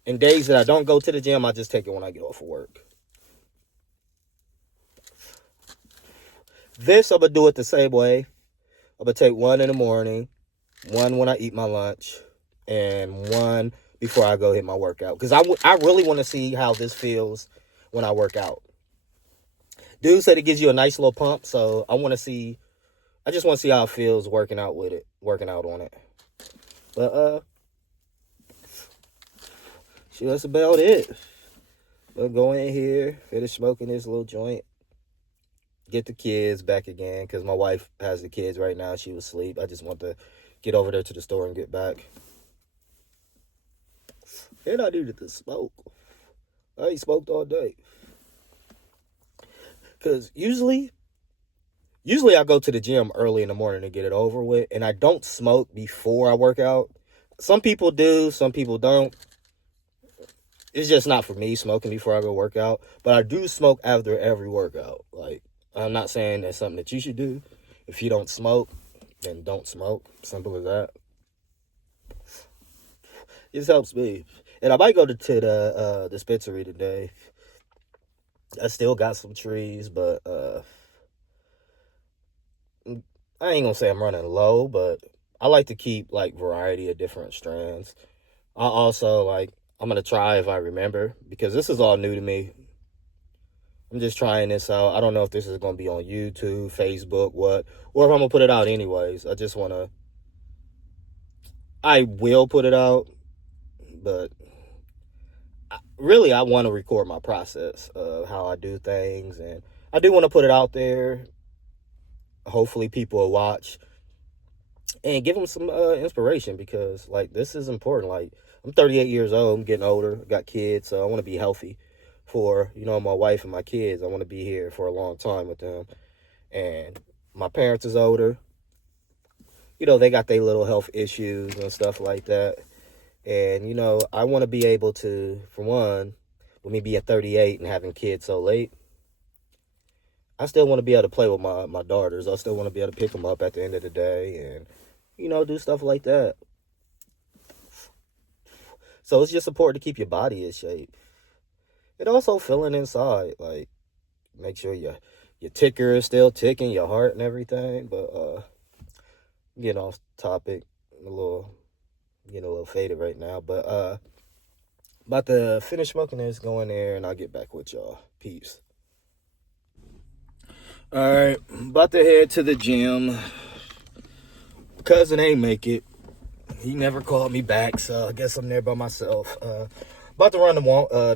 And days that I don't go to the gym, I just take it when I get off of work. This, I'm going to do it the same way. I'm going to take one in the morning, one when I eat my lunch, and one before I go hit my workout. Because I really want to see how this feels when I work out. Dude said it gives you a nice little pump, so I just want to see how it feels working out on it. But, shit, that's about it. I'll go in here, finish smoking this little joint, get the kids back again, because my wife has the kids right now. She was asleep. I just want to get over there to the store and get back. And I needed to smoke. I ain't smoked all day. Because usually I go to the gym early in the morning to get it over with, and I don't smoke before I work out. Some people do, some people don't. It's just not for me, smoking before I go work out. But I do smoke after every workout. Like, I'm not saying that's something that you should do. If you don't smoke, then don't smoke. Simple as that. It helps me. And I might go to the dispensary today. I still got some trees, but I ain't gonna say I'm running low, but I like to keep like variety of different strands. I also I'm gonna try if I remember, because this is all new to me. I'm just trying this out. I don't know if this is gonna be on YouTube, Facebook, or if I'm gonna put it out anyways. I will put it out, but I want to record my process of how I do things, and I do want to put it out there. Hopefully people will watch and give them some inspiration, because this is important. I'm 38 years old, I'm getting older, got kids, so I want to be healthy for, my wife and my kids. I want to be here for a long time with them. And my parents is older. They got their little health issues and stuff like that. And, I want to be able to, for one, with me being 38 and having kids so late, I still want to be able to play with my daughters. I still want to be able to pick them up at the end of the day and, do stuff like that. So it's just important to keep your body in shape. And also feeling inside, make sure your ticker is still ticking, your heart and everything. But getting off topic, a little faded right now. But about to finish smoking this, go in there, and I'll get back with y'all. Peace. Alright, about to head to the gym. Cousin ain't make it. He never called me back, so I guess I'm there by myself. About to run to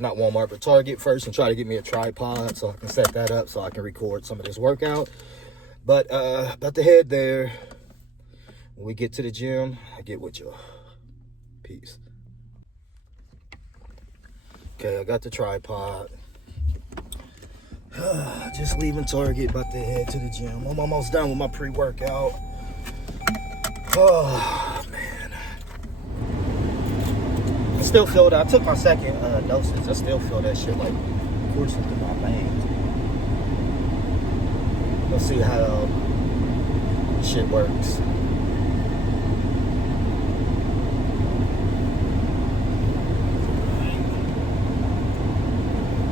not Walmart, but Target first and try to get me a tripod so I can set that up so I can record some of this workout. But about to head there. When we get to the gym, I get with y'all. Peace. Okay, I got the tripod. Just leaving Target, about to head to the gym. I'm almost done with my pre-workout. Oh, man. I still feel that. I took my second dosage. I still feel that shit coursing through my veins. Let's see how shit works.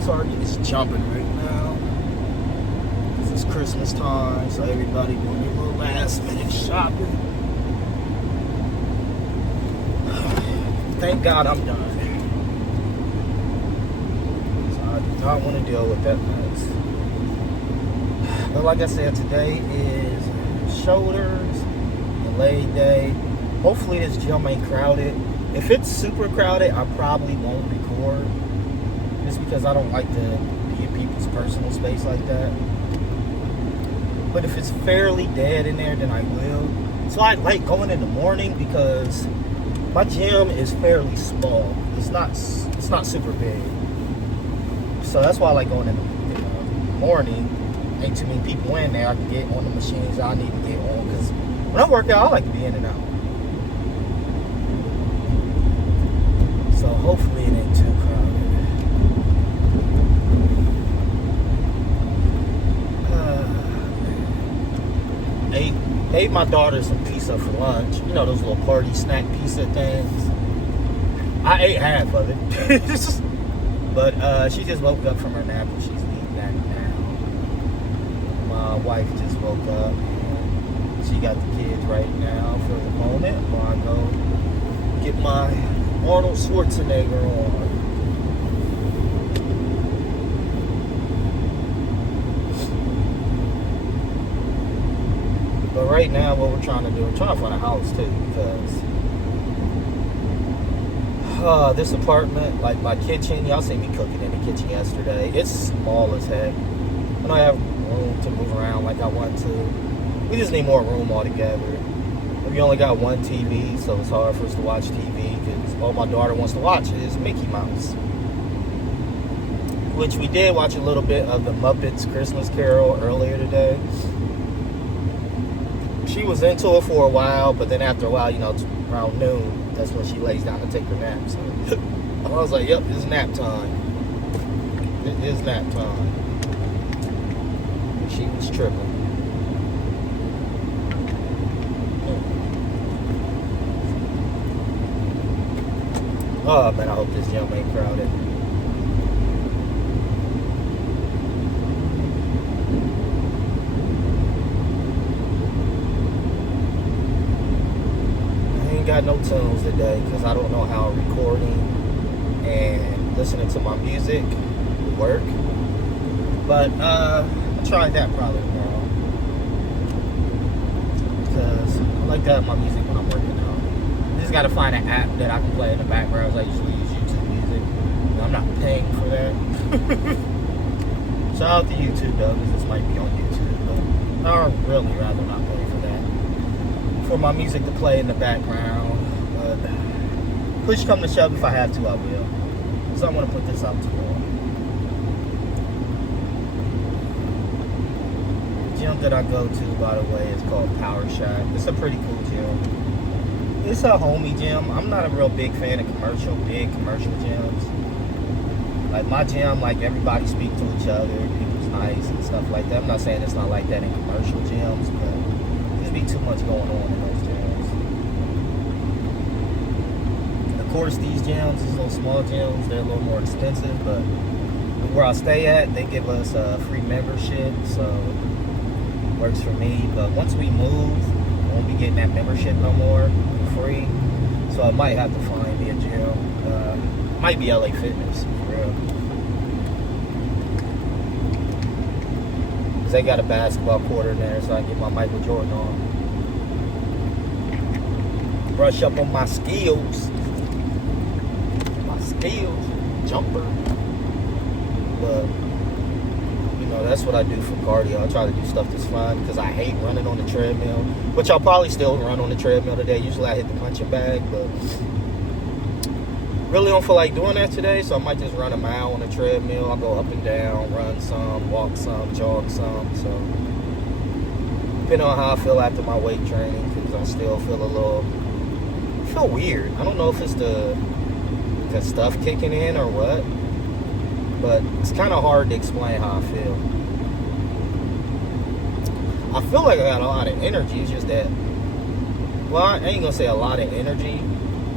Target is jumping right now. This is Christmas time, so everybody doing their little last minute shopping. Thank God I'm done. So I do not want to deal with that mess. But like I said, today is shoulders and leg day. Hopefully this gym ain't crowded. If it's super crowded, I probably won't record. Just because I don't like to be in people's personal space like that. But if it's fairly dead in there, then I will. So I like going in the morning because my gym is fairly small. It's not super big. So that's why I like going in the morning. Ain't too many people in there. I can get on the machines I need to get on. Because when I work out, I like to be in and out. So hopefully it ain't too crowded. Ate my daughter some pizza for lunch. Those little party snack pizza things. I ate half of it. But she just woke up from her nap and she's eating that now. My wife just woke up and she got the kids right now for the moment while I go get my Arnold Schwarzenegger on. But right now, what we're trying to do, we're trying to find a house too, because this apartment, like my kitchen, y'all seen me cooking in the kitchen yesterday. It's small as heck. I don't have room to move around like I want to. We just need more room altogether. We only got one TV, so it's hard for us to watch TV because all my daughter wants to watch is Mickey Mouse. Which we did watch a little bit of the Muppets Christmas Carol earlier today. She was into it for a while, but then after a while, around noon, that's when she lays down to take her nap. So I was like, yep, it's nap time. It is nap time. She was tripping. Oh man, I hope this gym ain't crowded. I ain't got no tunes today because I don't know how recording and listening to my music work. But I'll try that probably tomorrow. Because I like to have my music when I'm working out. I just gotta find an app that I can play in the background. I usually use YouTube Music. I'm not paying for that. Shout out to YouTube though, because this might be on YouTube. But I'd really rather not pay for that. For my music to play in the background. But push come to shove, if I have to, I will. So I want to put this up tomorrow. The gym that I go to, by the way, is called Power Shack. It's a pretty cool gym. It's a homie gym. I'm not a real big fan of big commercial gyms. Like my gym, like everybody speak to each other, people's nice and stuff like that. I'm not saying it's not like that in commercial gyms, but there's be too much going on in those gyms. Of course, these gyms, these little small gyms, they're a little more expensive, but where I stay at, they give us a free membership, so it works for me. But once we move, I won't be getting that membership no more. Free, so I might have to find me a gym. Might be LA Fitness, for real. Cause they got a basketball court in there, so I can get my Michael Jordan on. Brush up on my skills. Jumper. But that's what I do for cardio. I try to do stuff that's fun because I hate running on the treadmill, which I'll probably still run on the treadmill today. Usually I hit the punching bag, but really don't feel like doing that today, so I might just run a mile on the treadmill. I'll go up and down, run some, walk some, jog some. So depending on how I feel after my weight training, because I still feel weird. I don't know if it's the stuff kicking in or what. But it's kind of hard to explain how I feel. I feel like I got a lot of energy. It's just that, well, I ain't gonna say a lot of energy.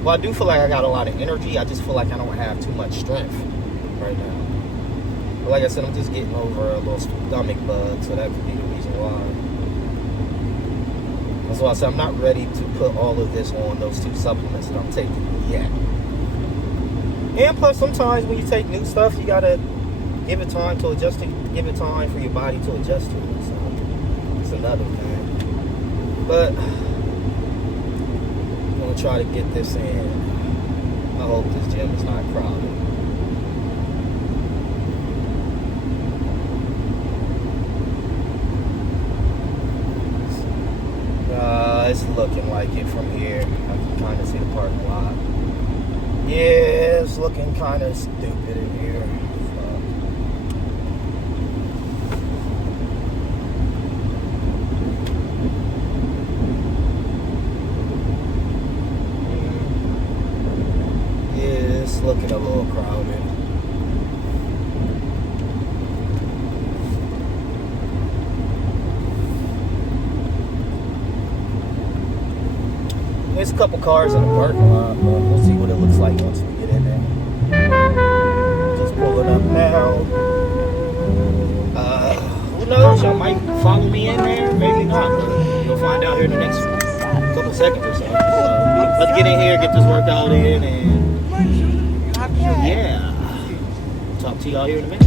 Well, I do feel like I got a lot of energy. I just feel like I don't have too much strength right now. But like I said, I'm just getting over a little stomach bug, so that could be the reason why. That's why I said I'm not ready to put all of this on those 2 supplements that I'm taking yet. And plus, sometimes when you take new stuff, you gotta give it time to adjust to, give it time for your body to adjust to it. So it's another thing. But I'm gonna try to get this in. I hope this gym is not crowded. It's looking like it from here. I can kind of see the parking lot. Yeah, it's looking kind of stupid in here. Yeah, it's looking a little crowded. There's a couple cars in the parking lot, but we'll see what it looks like once we get in there. Just pulling up now. Who knows? Y'all might follow me in there, maybe not. But you'll find out here in the next couple seconds or so. Let's get in here, get this workout in, and yeah. Talk to y'all here in a minute.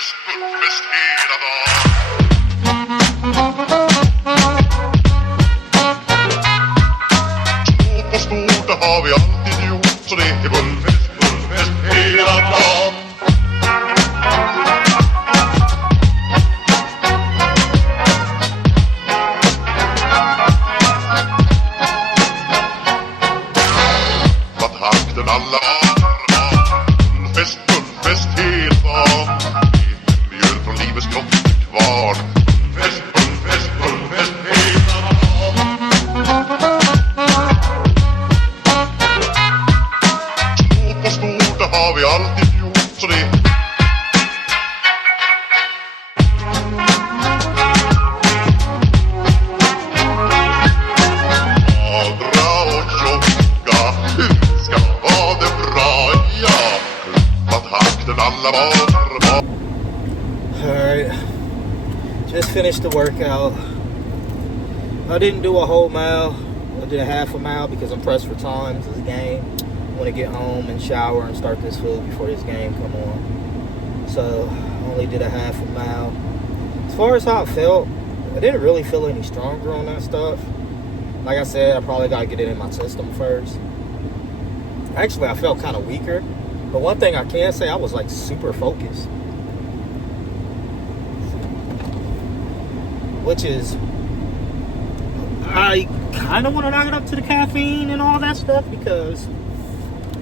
Gubbfest hela dagen. Stort och stort, det har vi alltid gjort. Så det är bullfest hela dagen. Vad takten alla Bullfest hela dagen. Mjöl från livets grottekvarn. Bullfest hela dagen. Stort och stort, det har vi alltid gjort. Så det magra och tjocka, ska vara det bra, ja. Vad takten alla var. Alright, just finished the workout. I didn't do a whole mile. I did a half a mile because I'm pressed for time. This is a game. I want to get home and shower and start this food before this game come on. So I only did a half a mile. As far as how I felt, I didn't really feel any stronger on that stuff. Like I said, I probably got to get it in my system first. Actually, I felt kind of weaker. But one thing I can say, I was like super focused. Which is, I kind of want to knock it up to the caffeine and all that stuff because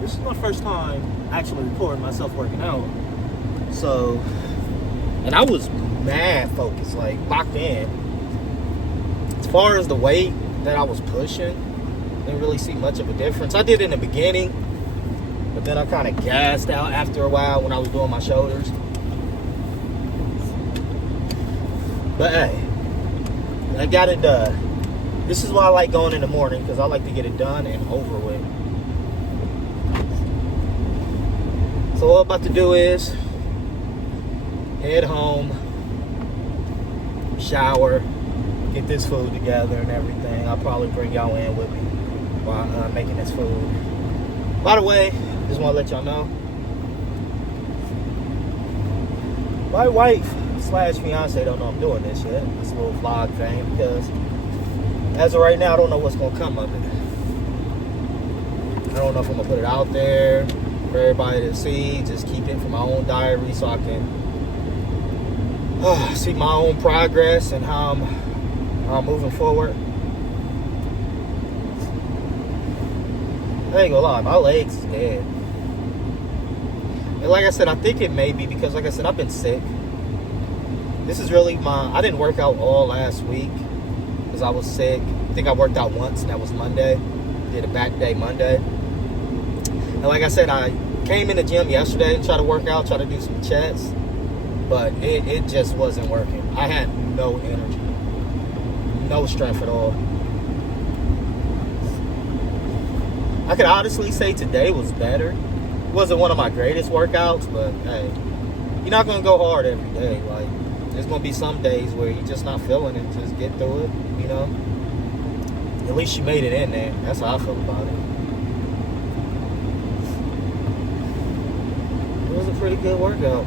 this is my first time actually recording myself working out. So, and I was mad focused, like locked in. As far as the weight that I was pushing, didn't really see much of a difference. I did in the beginning, but then I kind of gassed out after a while when I was doing my shoulders. But hey, I got it done. This is why I like going in the morning, because I like to get it done and over with. So what I'm about to do is head home, shower, get this food together and everything. I'll probably bring y'all in with me while making this food. By the way, just want to let y'all know, my wife / fiance don't know I'm doing this yet. This little vlog thing, because as of right now, I don't know what's gonna come of it. I don't know if I'm gonna put it out there for everybody to see. Just keep it for my own diary so I can see my own progress and how I'm moving forward. I ain't gonna lie, my legs is dead. And like I said, I think it may be because, like I said, I've been sick. This is really I didn't work out all last week because I was sick. I think I worked out once, and that was Monday. Did a back day Monday. And like I said, I came in the gym yesterday and tried to work out, tried to do some chest, but it just wasn't working. I had no energy, no strength at all. I could honestly say today was better. It wasn't one of my greatest workouts, but hey, you're not gonna go hard every day. Like, there's gonna be some days where you're just not feeling it. Just get through it, you know. At least you made it in there. That's how I feel about it. It was a pretty good workout.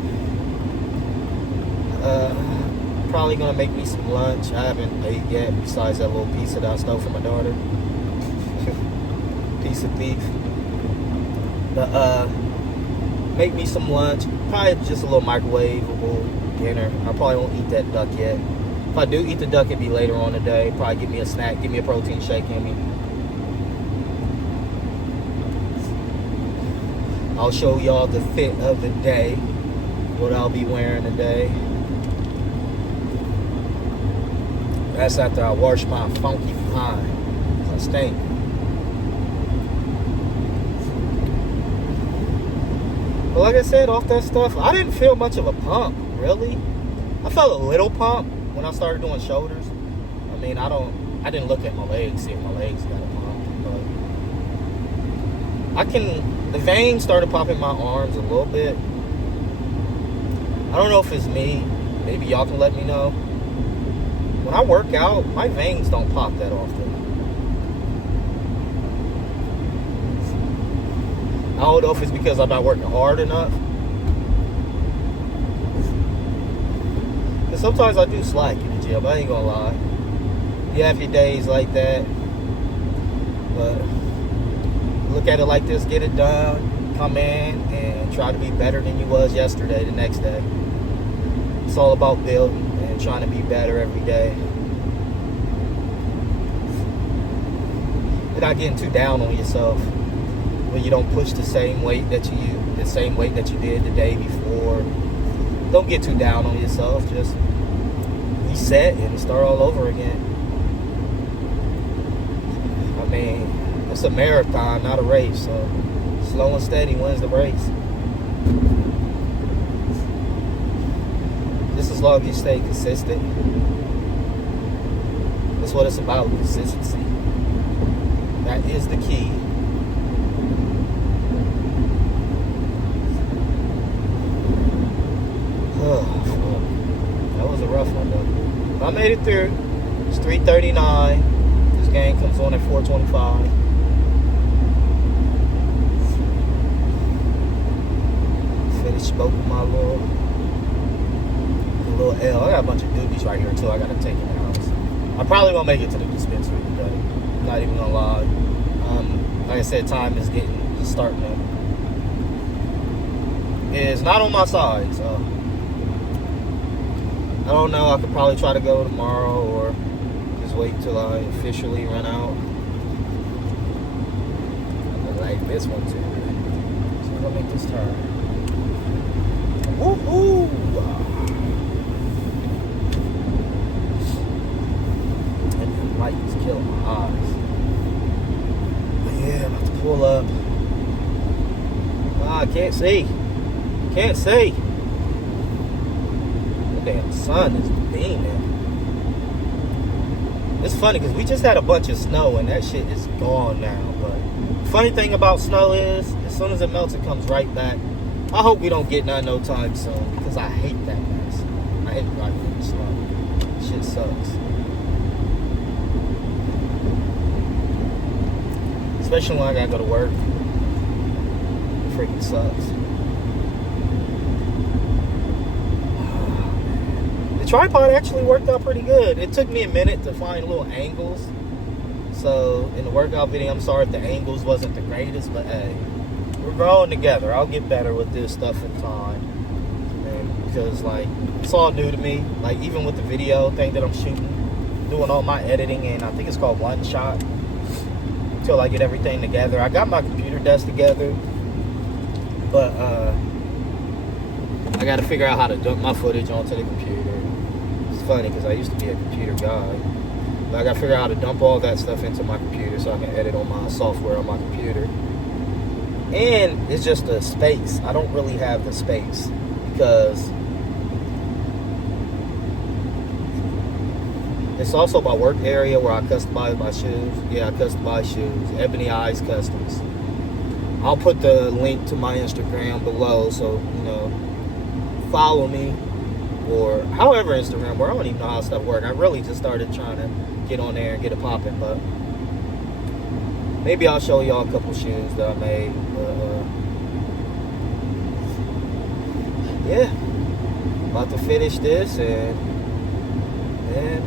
Probably gonna make me some lunch. I haven't ate yet, besides that little pizza that I stole from my daughter. Piece of beef. But make me some lunch. Probably just a little microwavable dinner. I probably won't eat that duck yet. If I do eat the duck, it'll be later on today. Probably give me a snack, give me a protein shake in me. I'll show y'all the fit of the day, what I'll be wearing today. That's after I wash my funky behind. I stink. But like I said, off that stuff, I didn't feel much of a pump, really. I felt a little pump when I started doing shoulders. I mean, I didn't look at my legs, see if my legs got a pump, but the veins started popping my arms a little bit. I don't know if it's me. Maybe y'all can let me know. When I work out, my veins don't pop that often. I don't know if it's because I'm not working hard enough. Cause sometimes I do slack in the gym. I ain't gonna lie. You have your days like that, but look at it like this: get it done, come in, and try to be better than you was yesterday. The next day. It's all about building and trying to be better every day. You're not getting too down on yourself when you don't push the same weight that you did the day before. Don't get too down on yourself. Just reset and start all over again. I mean, it's a marathon, not a race. So slow and steady wins the race. Just as long as you stay consistent. That's what it's about, consistency. That is the key. That was a rough one though. I made it through. It's 3:39. This game comes on at 4:25. Finished both of my little L. I got a bunch of doobies right here too. I gotta take it out. I probably won't make it to the dispensary today. I'm not even gonna lie. Like I said, time is starting to. It's not on my side, so I don't know. I could probably try to go tomorrow or just wait till I officially run out. I like this one too. So I'm gonna make this turn. Woohoo! And the light is killing my eyes. But yeah, I'm about to pull up. I can't see. Can't see. The damn sun is beaming. It's funny because we just had a bunch of snow and that shit is gone now. But funny thing about snow is, as soon as it melts, it comes right back. I hope we don't get none no time soon because I hate that mess. I hate driving in the snow. Shit sucks. Especially when I gotta go to work. It freaking sucks. The tripod actually worked out pretty good. It took me a minute to find little angles. So in the workout video, I'm sorry if the angles wasn't the greatest, but hey, we're growing together. I'll get better with this stuff in time. And because like it's all new to me. Like even with the video thing that I'm shooting, doing all my editing, and I think it's called One Shot. Until I get everything together. I got my computer desk together, but I got to figure out how to dump my footage onto the computer. It's funny because I used to be a computer guy, but I got to figure out how to dump all that stuff into my computer so I can edit on my software on my computer. And it's just the space. I don't really have the space because it's also my work area where I customize my shoes. Yeah, I customize shoes. Ebony Eyes Customs. I'll put the link to my Instagram below, so you know, follow me, or however Instagram works. I don't even know how stuff works. I really just started trying to get on there and get it popping, but maybe I'll show y'all a couple shoes that I made. Yeah, about to finish this and then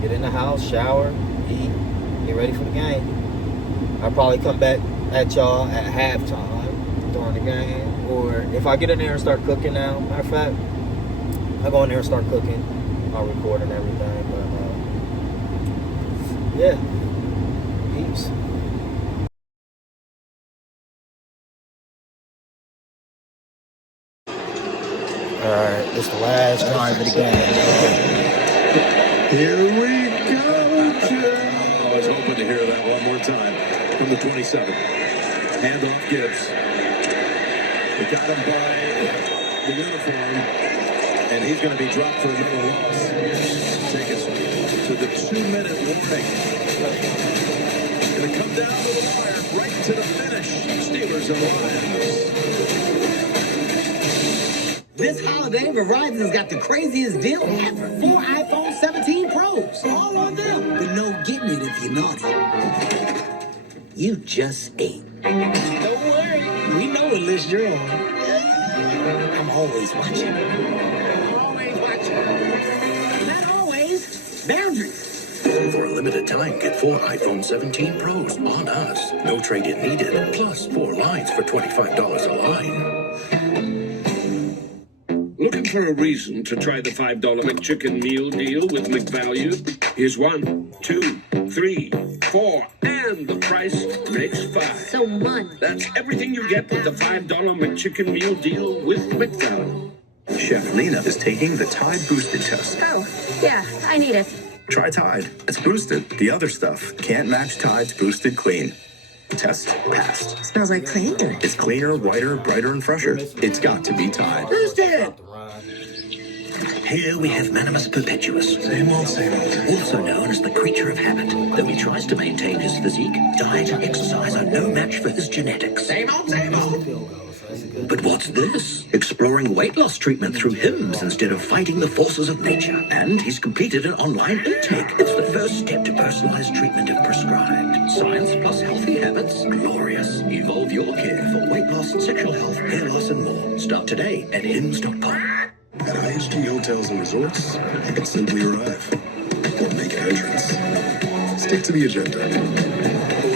get in the house, shower, eat, get ready for the game. I'll probably come back at y'all at halftime during the game. Or if I get in there and start cooking now, matter of fact, I'll go in there and start cooking. I'll record and everything. But yeah, peace. Alright, it's the last drive of the game. Here we go, Joe. I was hoping to hear that one more time from the 27. Handoff Gibbs. They got him by the uniform, and he's going to be dropped for another loss. Take us to the 2-minute warning. Going to come down to the wire, right to the finish. Steelers and Lions. This holiday, Verizon's got the craziest deal ever. 4 iPhone 17 Pros. All on them. But no getting it if you're naughty. You just ain't. Don't worry. We know what list you're on. I'm always watching. Always watching. Not always. Boundaries. For a limited time, get 4 iPhone 17 Pros on us. No trade-in needed. Plus 4 lines for $25 a line. Looking for a reason to try the $5 McChicken meal deal with McValue? Here's 1, 2, 3, 4, and the price makes 5. So 1. That's everything you get with the $5 McChicken meal deal with McValue. Chef Lena is taking the Tide Boosted test. Oh, yeah, I need it. Try Tide. It's boosted. The other stuff can't match Tide's Boosted Clean. Test passed. Smells like clean. It's cleaner, whiter, brighter, and fresher. It's got to be Tide. Boosted. Here we have Minimus Perpetuus. Same old, same old. Also known as the creature of habit. Though he tries to maintain his physique, diet and exercise are no match for his genetics. Same old, same old. But what's this? Exploring weight loss treatment through hymns instead of fighting the forces of nature. And he's completed an online intake. It's the first step to personalized treatment if prescribed. Science plus healthy habits. Glorious. Evolve your care for weight loss, sexual health, hair loss, and more. Start today at hims.com. At IHG Hotels and Resorts, you can simply arrive or make an entrance. Stick to the agenda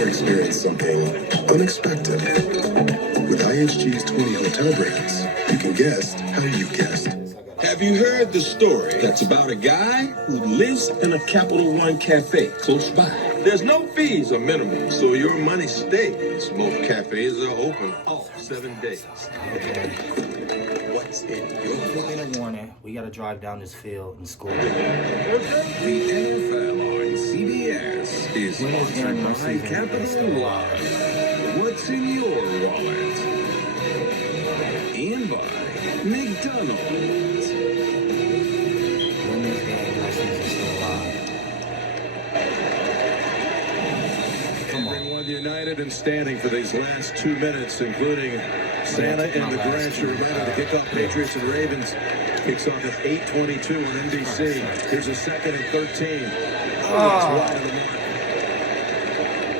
or experience something unexpected. With IHG's 20 hotel brands, you can guest how you guest. Have you heard the story that's about a guy who lives in a Capital One cafe close by? There's no fees or minimum, so your money stays. Most cafes are open all 7 days. What's in your wallet? Warning, we gotta drive down this field in school. The NFL on CBS is sponsored by Capital One. What's in your wallet? And by McDonald's. Win this game, my season's still alive. Everyone united and standing for these last 2 minutes, including Santa and the Grinch, who are ready to kick off Patriots and Ravens. Kicks off at 8:22 on NBC. Here's a 2nd and 13. It's wide of the mark.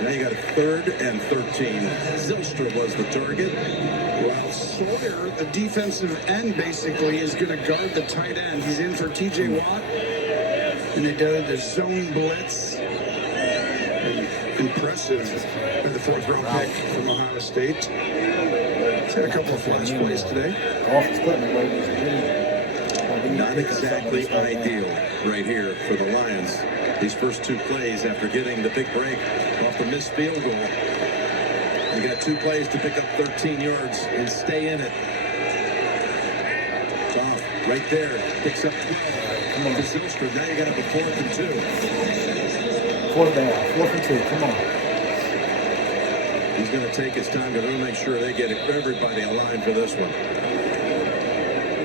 Now you got a 3rd and 13. Zylstra was the target. Well, Sawyer, the defensive end, basically is going to guard the tight end. He's in for TJ Watt. And they do the zone blitz. Impressive by the 4th-round pick from Ohio State. He's had a couple of flash plays today. Not exactly ideal right here for the Lions. These first 2 plays after getting the big break off the missed field goal. You got 2 plays to pick up 13 yards and stay in it. Tom, right there, picks up 12. Come on, Zylstra. Now you got up a 4th and 2. 4th and 2, come on. He's going to take his time to really make sure they get everybody aligned for this one.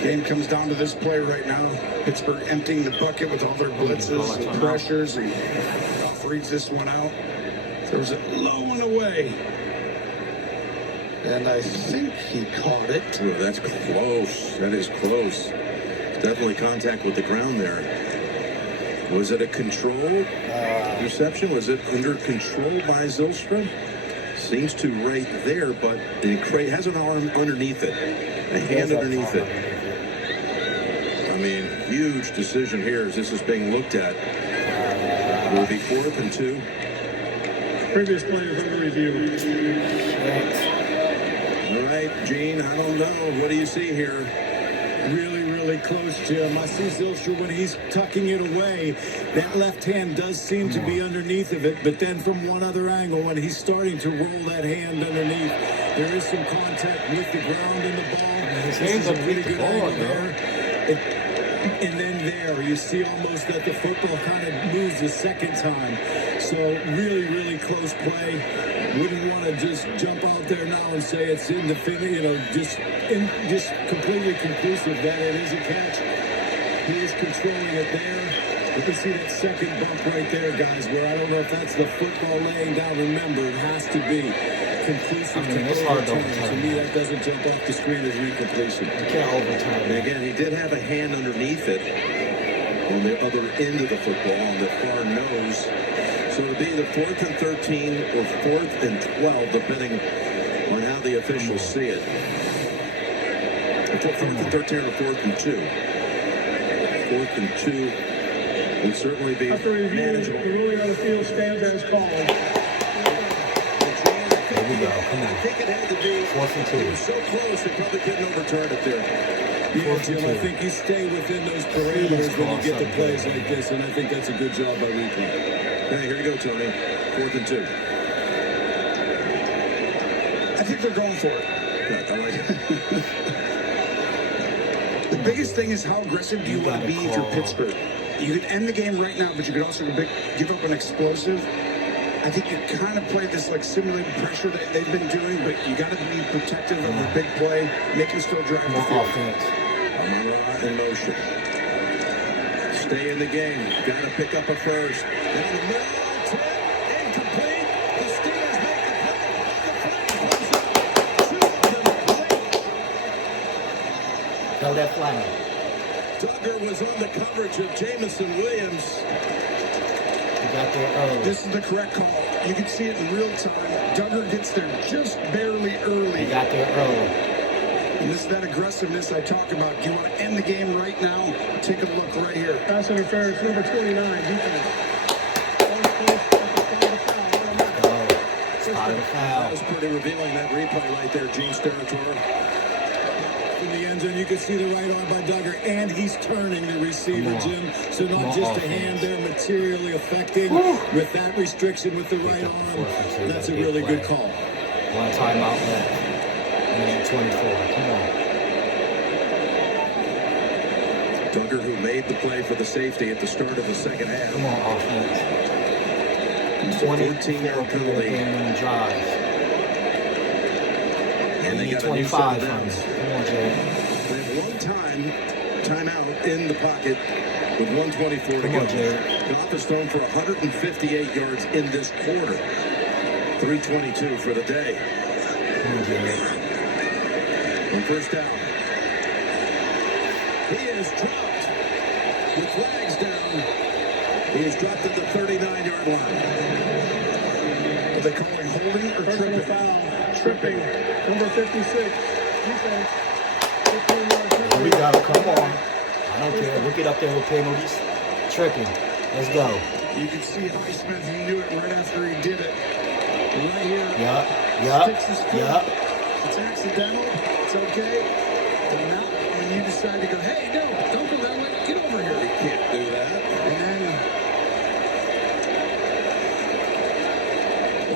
Game comes down to this play right now. Pittsburgh emptying the bucket with all their blitzes and pressures. And Goff reads this one out. There was a low one away. And I think he caught it. Ooh, that's close. That is close. Definitely contact with the ground there. Was it a control reception? Was it under control by Zylstra? Seems to right there, but it has an arm underneath it. A hand underneath it. I mean, huge decision here as this is being looked at. It will be 4th and 2. Previous play is under review. All right, Gene, I don't know. What do you see here? Really close, Jim. I see Zylstra when he's tucking it away. That left hand does seem to be underneath of it, but then from one other angle, when he's starting to roll that hand underneath, there is some contact with the ground in the ball. His hands This is a underneath the ball, there. And then there, you see almost that the football kind of moves a second time. So really close play. Wouldn't want to just jump out there now and say it's just completely conclusive that it is a catch. He is controlling it there. You can see that second bump right there, guys, where I don't know if that's the football laying down. Remember, it has to be conclusive. It's hard to To overturn. me, that doesn't jump off the screen as incompletion. You can't overturn And it. again, he did have a hand underneath it on the other end of the football, on the far nose. So it would be the 4th and 13 or 4th and 12, depending on how the officials see it. 4th and 13 or 4th and 2. 4th and 2 would certainly be After review, the manageable. ruling on the field stands as called. There we go. Come I on. think it had to be. 4th and 2. It was so close, they probably couldn't overturn it there. Yeah, Jim, I think you stay within those parameters when you get to plays like this, and I think that's a good job by replay. Hey, here you go, Tony. 4th and 2. I think they're going for it. Yeah, I like it. The biggest thing is how aggressive do you want to be if you're Pittsburgh? You could end the game right now, but you could also give up an explosive. I think you kind of play this like simulated pressure that they've been doing, but you got to be protective of the big play, make them still drive the More field. offense. Amon-Ra in motion. Stay in the game. Got to pick up a first. Down the middle. Tip. Incomplete. The Steelers make the play. Throw that flag. Duggar was on the coverage of Jamison Williams. You got there early. This is the correct call. You can see it in real time. Duggar gets there just barely early. You got there early. And this is that aggressiveness I talk about. Do you want to end the game right now? Take a look right here. Pass interference, number 29, defense. Spotted a That foul. was pretty revealing, that replay right there, Gene Steratore. In the end zone, you can see the right arm by Duggar, and he's turning the receiver, Jim. So not just a hand there, materially affecting with that restriction with the right arm. That's a really good call. One timeout left. Minute 24. Come on. Duggar, who made the play for the safety at the start of the second half. Come on, offense. It's a 14-yard penalty. Game drive. And they Need got a new set 25 of from downs. you. Come on, Jared. They have one timeout in the pocket with 1:24 to Come go. on, Jared. Goff has thrown for 158 yards in this quarter. 322 for the day. Come on, Jared. On first down. He is dropped with flags down. He is dropped at the 39-yard line. Are they calling holding or Personal tripping? foul, tripping, number 56, defense. 15-yard Here we penalty. go. Come on. I don't care. We'll get up there with penalties. Tripping. Let's go. You can see Highsmith, he knew it right after he did it. Right here. Yup. Sticks his foot. Yup. It's accidental. It's okay. But now, when you decide to go, hey, no, don't go that way. Get over here. You can't do that. And then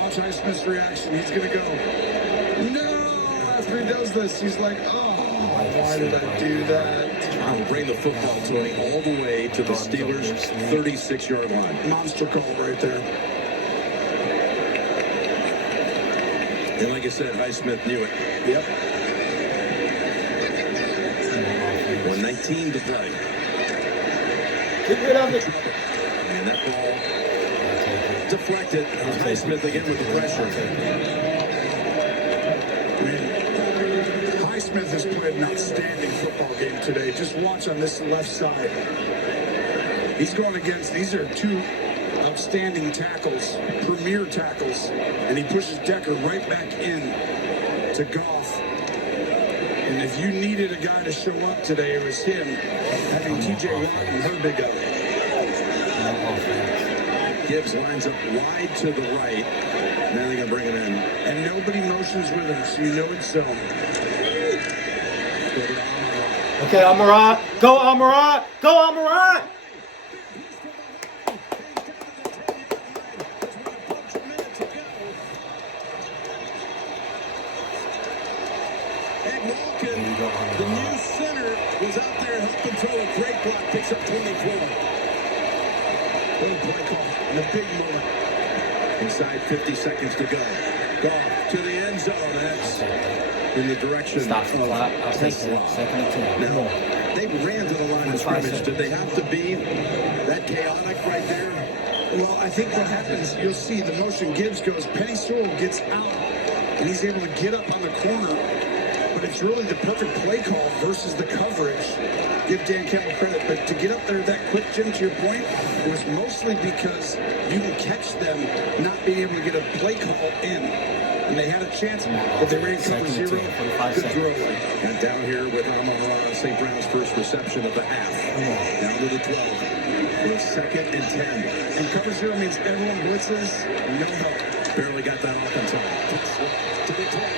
watch Highsmith's reaction. He's going to go, no. After he does this, he's like, oh, why did I do that? Will bring the football, Tony, all the way to the Steelers' 36-yard line. Monster call right there. And like I said, Highsmith knew it. Yep. 1:19 to play. Get rid of it. And that ball deflected. Highsmith again with the pressure. Highsmith has played an outstanding football game today. Just watch on this left side. He's going against, these are two outstanding tackles, premier tackles, and he pushes Decker right back in to Goff. And if you needed a guy to show up today, it was him, having TJ Watt and Herbiga. Gibbs lines up wide to the right. Now they're going to bring him in. And nobody motions with him, so you know it's zone. Okay, Amarat. Go, Amarat. Go, Amarat. Ed Malkin, the new center, was out there helping throw a great block, picks up 24. Little play call in a big moment. Inside 50 seconds to go. Goff to the end zone. That's in the direction Stop the clock. I'll take that. Second and 10. Come Now, on. they ran to the line of 25 scrimmage. Did they have to be that chaotic right there? Well, I think what happens, you'll see the motion Gibbs goes, Penny Sewell gets out, and he's able to get up on the corner. But it's really the perfect play call versus the coverage. Give Dan Campbell credit, but to get up there that quick, Jim, to your point, it was mostly because you can catch them not being able to get a play call in. And they had a chance, but they ran cover Second and 0. 10, 45 Good seconds. throw. Got down here with Amon-Ra St. Brown's first reception of the half. Down to the 12. For a 2nd and 10. And cover zero means everyone blitzes, no help. Barely got that off in time.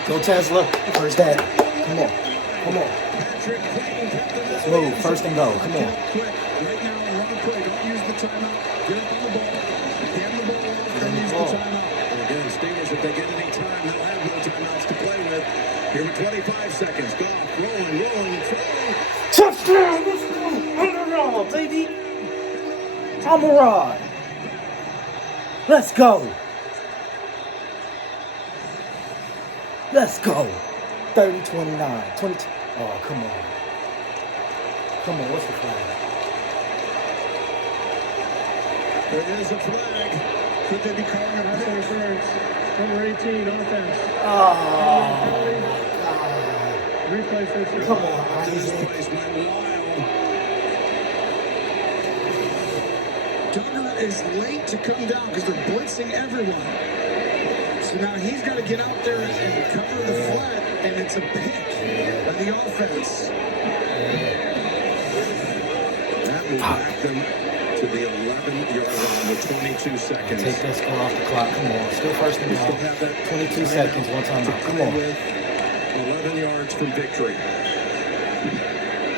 Go Tesla. First down. Come on. Come on. Let's move. First and go. Come on. Quick. Right now, run a play. Don't use the timeout. Get up on the ball. Hand the ball off and use the timeout. And again, Steelers, if they get any time, they'll have no timeouts to play with. Here with 25 seconds. Goff rolling, and throwing. Touchdown! Let's go! On the road, baby! I'm a rod. Let's go! Let's go! 30-29. 22. Oh, come on. Come on, what's the flag? There is a flag. Could they be calling a pass interference? Number 18, offense. Oh, Replay for sure. come on, This Isaac. place went wild. Duggar is late to come down because they're blitzing everyone. So now he's got to get out there and cover the flat, and it's a pick by the offense. That will back them to the 11-yard line with 22 seconds. Take that score off the clock. Come on. Still first and Still goal. have that 22 seconds. One time out. Come on. with 11 yards from victory.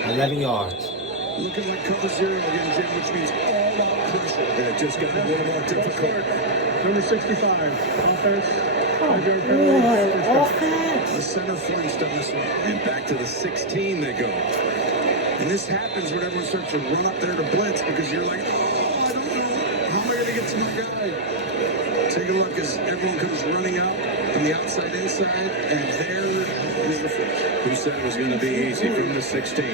11 yards. Looking like cover zero again, Jim, which means all out pressure. And it just got a little more difficult. Number 65, offense. Offense. The center flinched on this one. And back to the 16 they go. And this happens when everyone starts to run up there to blitz because you're like, oh, I don't know. How am I going to get to my guy? Take a look as everyone comes running up from the outside inside, and there is the flinch. Who said it was going to be easy from the 16?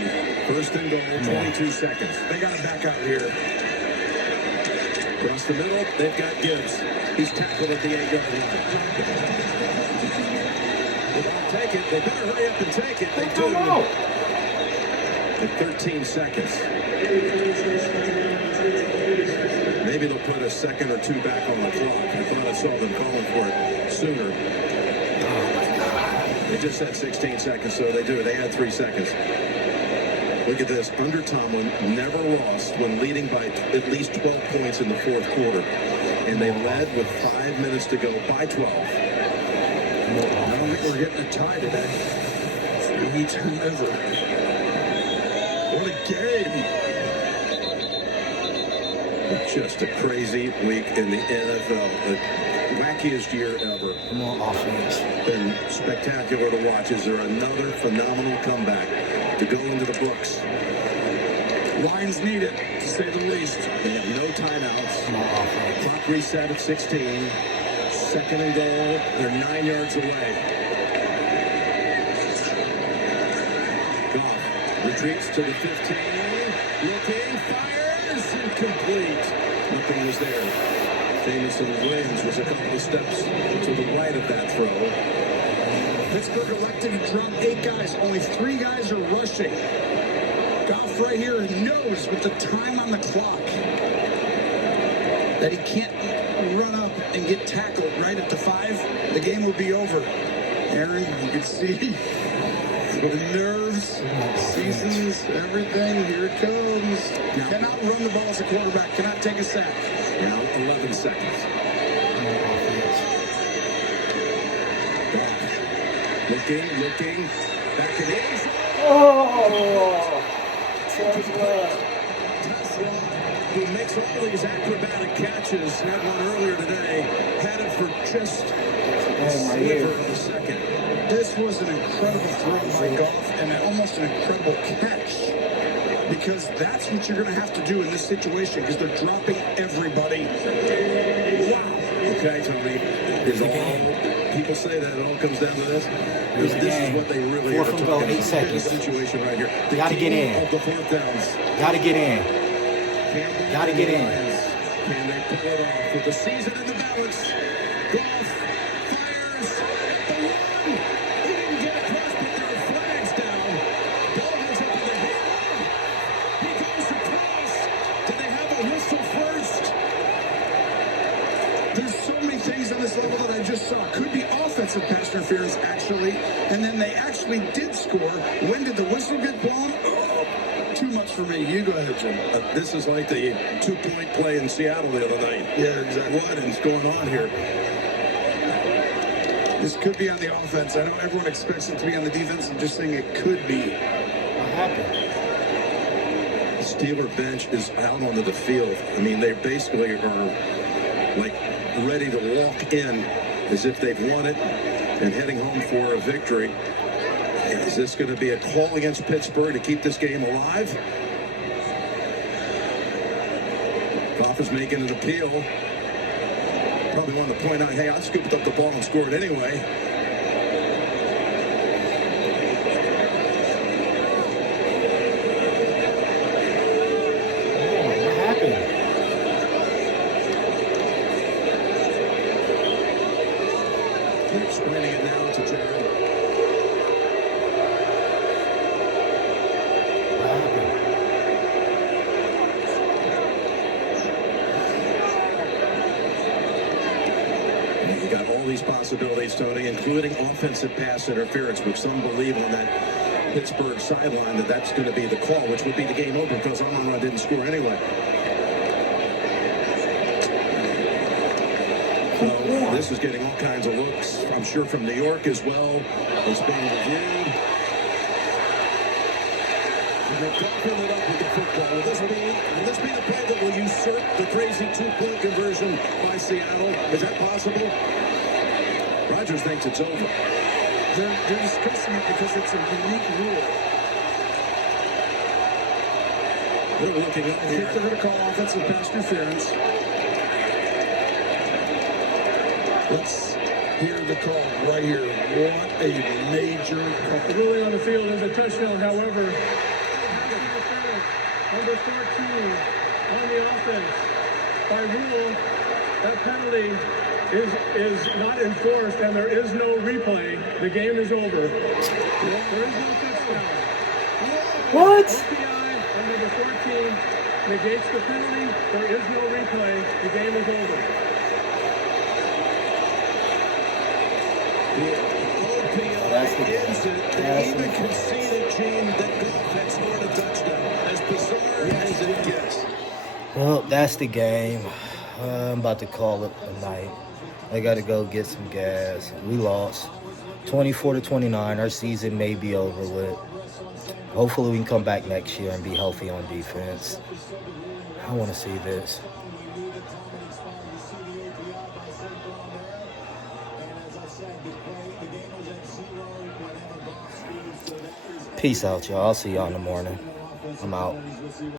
First and goal, 22 seconds. They got to back out here. Across the middle, they've got Gibbs. He's tackled at the 8-yard line. They don't take it. They better hurry up and take it. They do. At 13 seconds. Maybe they'll put a second or two back on the clock. I thought I saw them calling for it sooner. They just had 16 seconds, so they do. They had 3 seconds. Look at this. Under Tomlin, never lost when leading by at least 12 points in the fourth quarter. And they led with 5 minutes to go by 12. I don't think we're getting a tie today. Anytime ever. What a game. Just a crazy week in the NFL. The wackiest year ever. More offense. Been spectacular to watch. Is there another phenomenal comeback to go into the books? Lions need it, to say the least. They have no timeouts. More offense. Clock reset at 16. Second and goal. They're 9 yards away. Goff retreats to the 15. Looking, fires, incomplete. Nothing was there. Jamison Williams was a couple of steps to the right of that throw. Pittsburgh elected to drop 8 guys. Only 3 guys are rushing. Goff right here knows with the time on the clock that he can't run up and get tackled right at the 5. The game will be over. Aaron, you can see the nerves, seasons, everything. Here it comes. Cannot run the ball as a quarterback. Cannot take a sack. Now 11 seconds. Looking, back in the end zone. Oh! Tesla, who makes all these acrobatic catches, had one earlier today, had it for just a sliver of a second. This was an incredible throw by Goff and almost an incredible catch. Because that's what you're going to have to do in this situation because they're dropping everybody. Wow. Okay, Tony. People say that it all comes down to this. This is what they really are talking about. 8 seconds. Situation right here. The Gotta get in. of the fourth downs. Gotta get in. Gotta get in. Can they pull it off with the season in the balance? Goff fires the one. He didn't get across, but there are flags down. Ball goes up in the hand. He goes across. Do they have a whistle first? There's so many things on this level that I just saw. Could be offensive pass interference, actually. And then they actually did score. When did the whistle get blown? for me. You go ahead, Jim. This is like the 2-point play in Seattle the other night. Yeah, exactly. What is going on here? This could be on the offense. I know everyone expects it to be on the defense. I'm just saying it could be. What happened? The Steeler bench is out onto the field. I mean, they basically are like ready to walk in as if they've won it and heading home for a victory. Is this going to be a call against Pittsburgh to keep this game alive? Goff is making an appeal. Probably wanted to point out, hey, I scooped up the ball and scored anyway. What happened? Explaining it now to Jared. What happened? You got all these possibilities, Tony, including offensive pass interference, which some believe on that Pittsburgh sideline that that's going to be the call, which would be the game over because Amon-Ra didn't score anyway. So this is getting all kinds of looks, I'm sure, from New York as well. It's being reviewed. And they're pumping it up with the football. Will this be the play that will usurp the crazy 2-point conversion by Seattle? Is that possible? Rodgers thinks it's over. They're discussing it because it's a unique rule. They're looking up I think they're going to call offensive pass interference. Let's hear the call right here. What a major call. The ruling on the field is a touchdown. However, number 14 on the offense. By rule, that penalty is not enforced and there is no replay. The game is over. There is no touchdown. What? OPI on number 14 negates the penalty. There is no replay. The game is over. That's the They even conceded, Gene, that Goff had scored a touchdown. As bizarre as it gets. Well, that's the game. I'm about to call it a night. I got to go get some gas. We lost 24-29. Our season may be over with. Hopefully we can come back next year and be healthy on defense. I want to see this. Peace out, y'all. I'll see y'all in the morning. I'm out.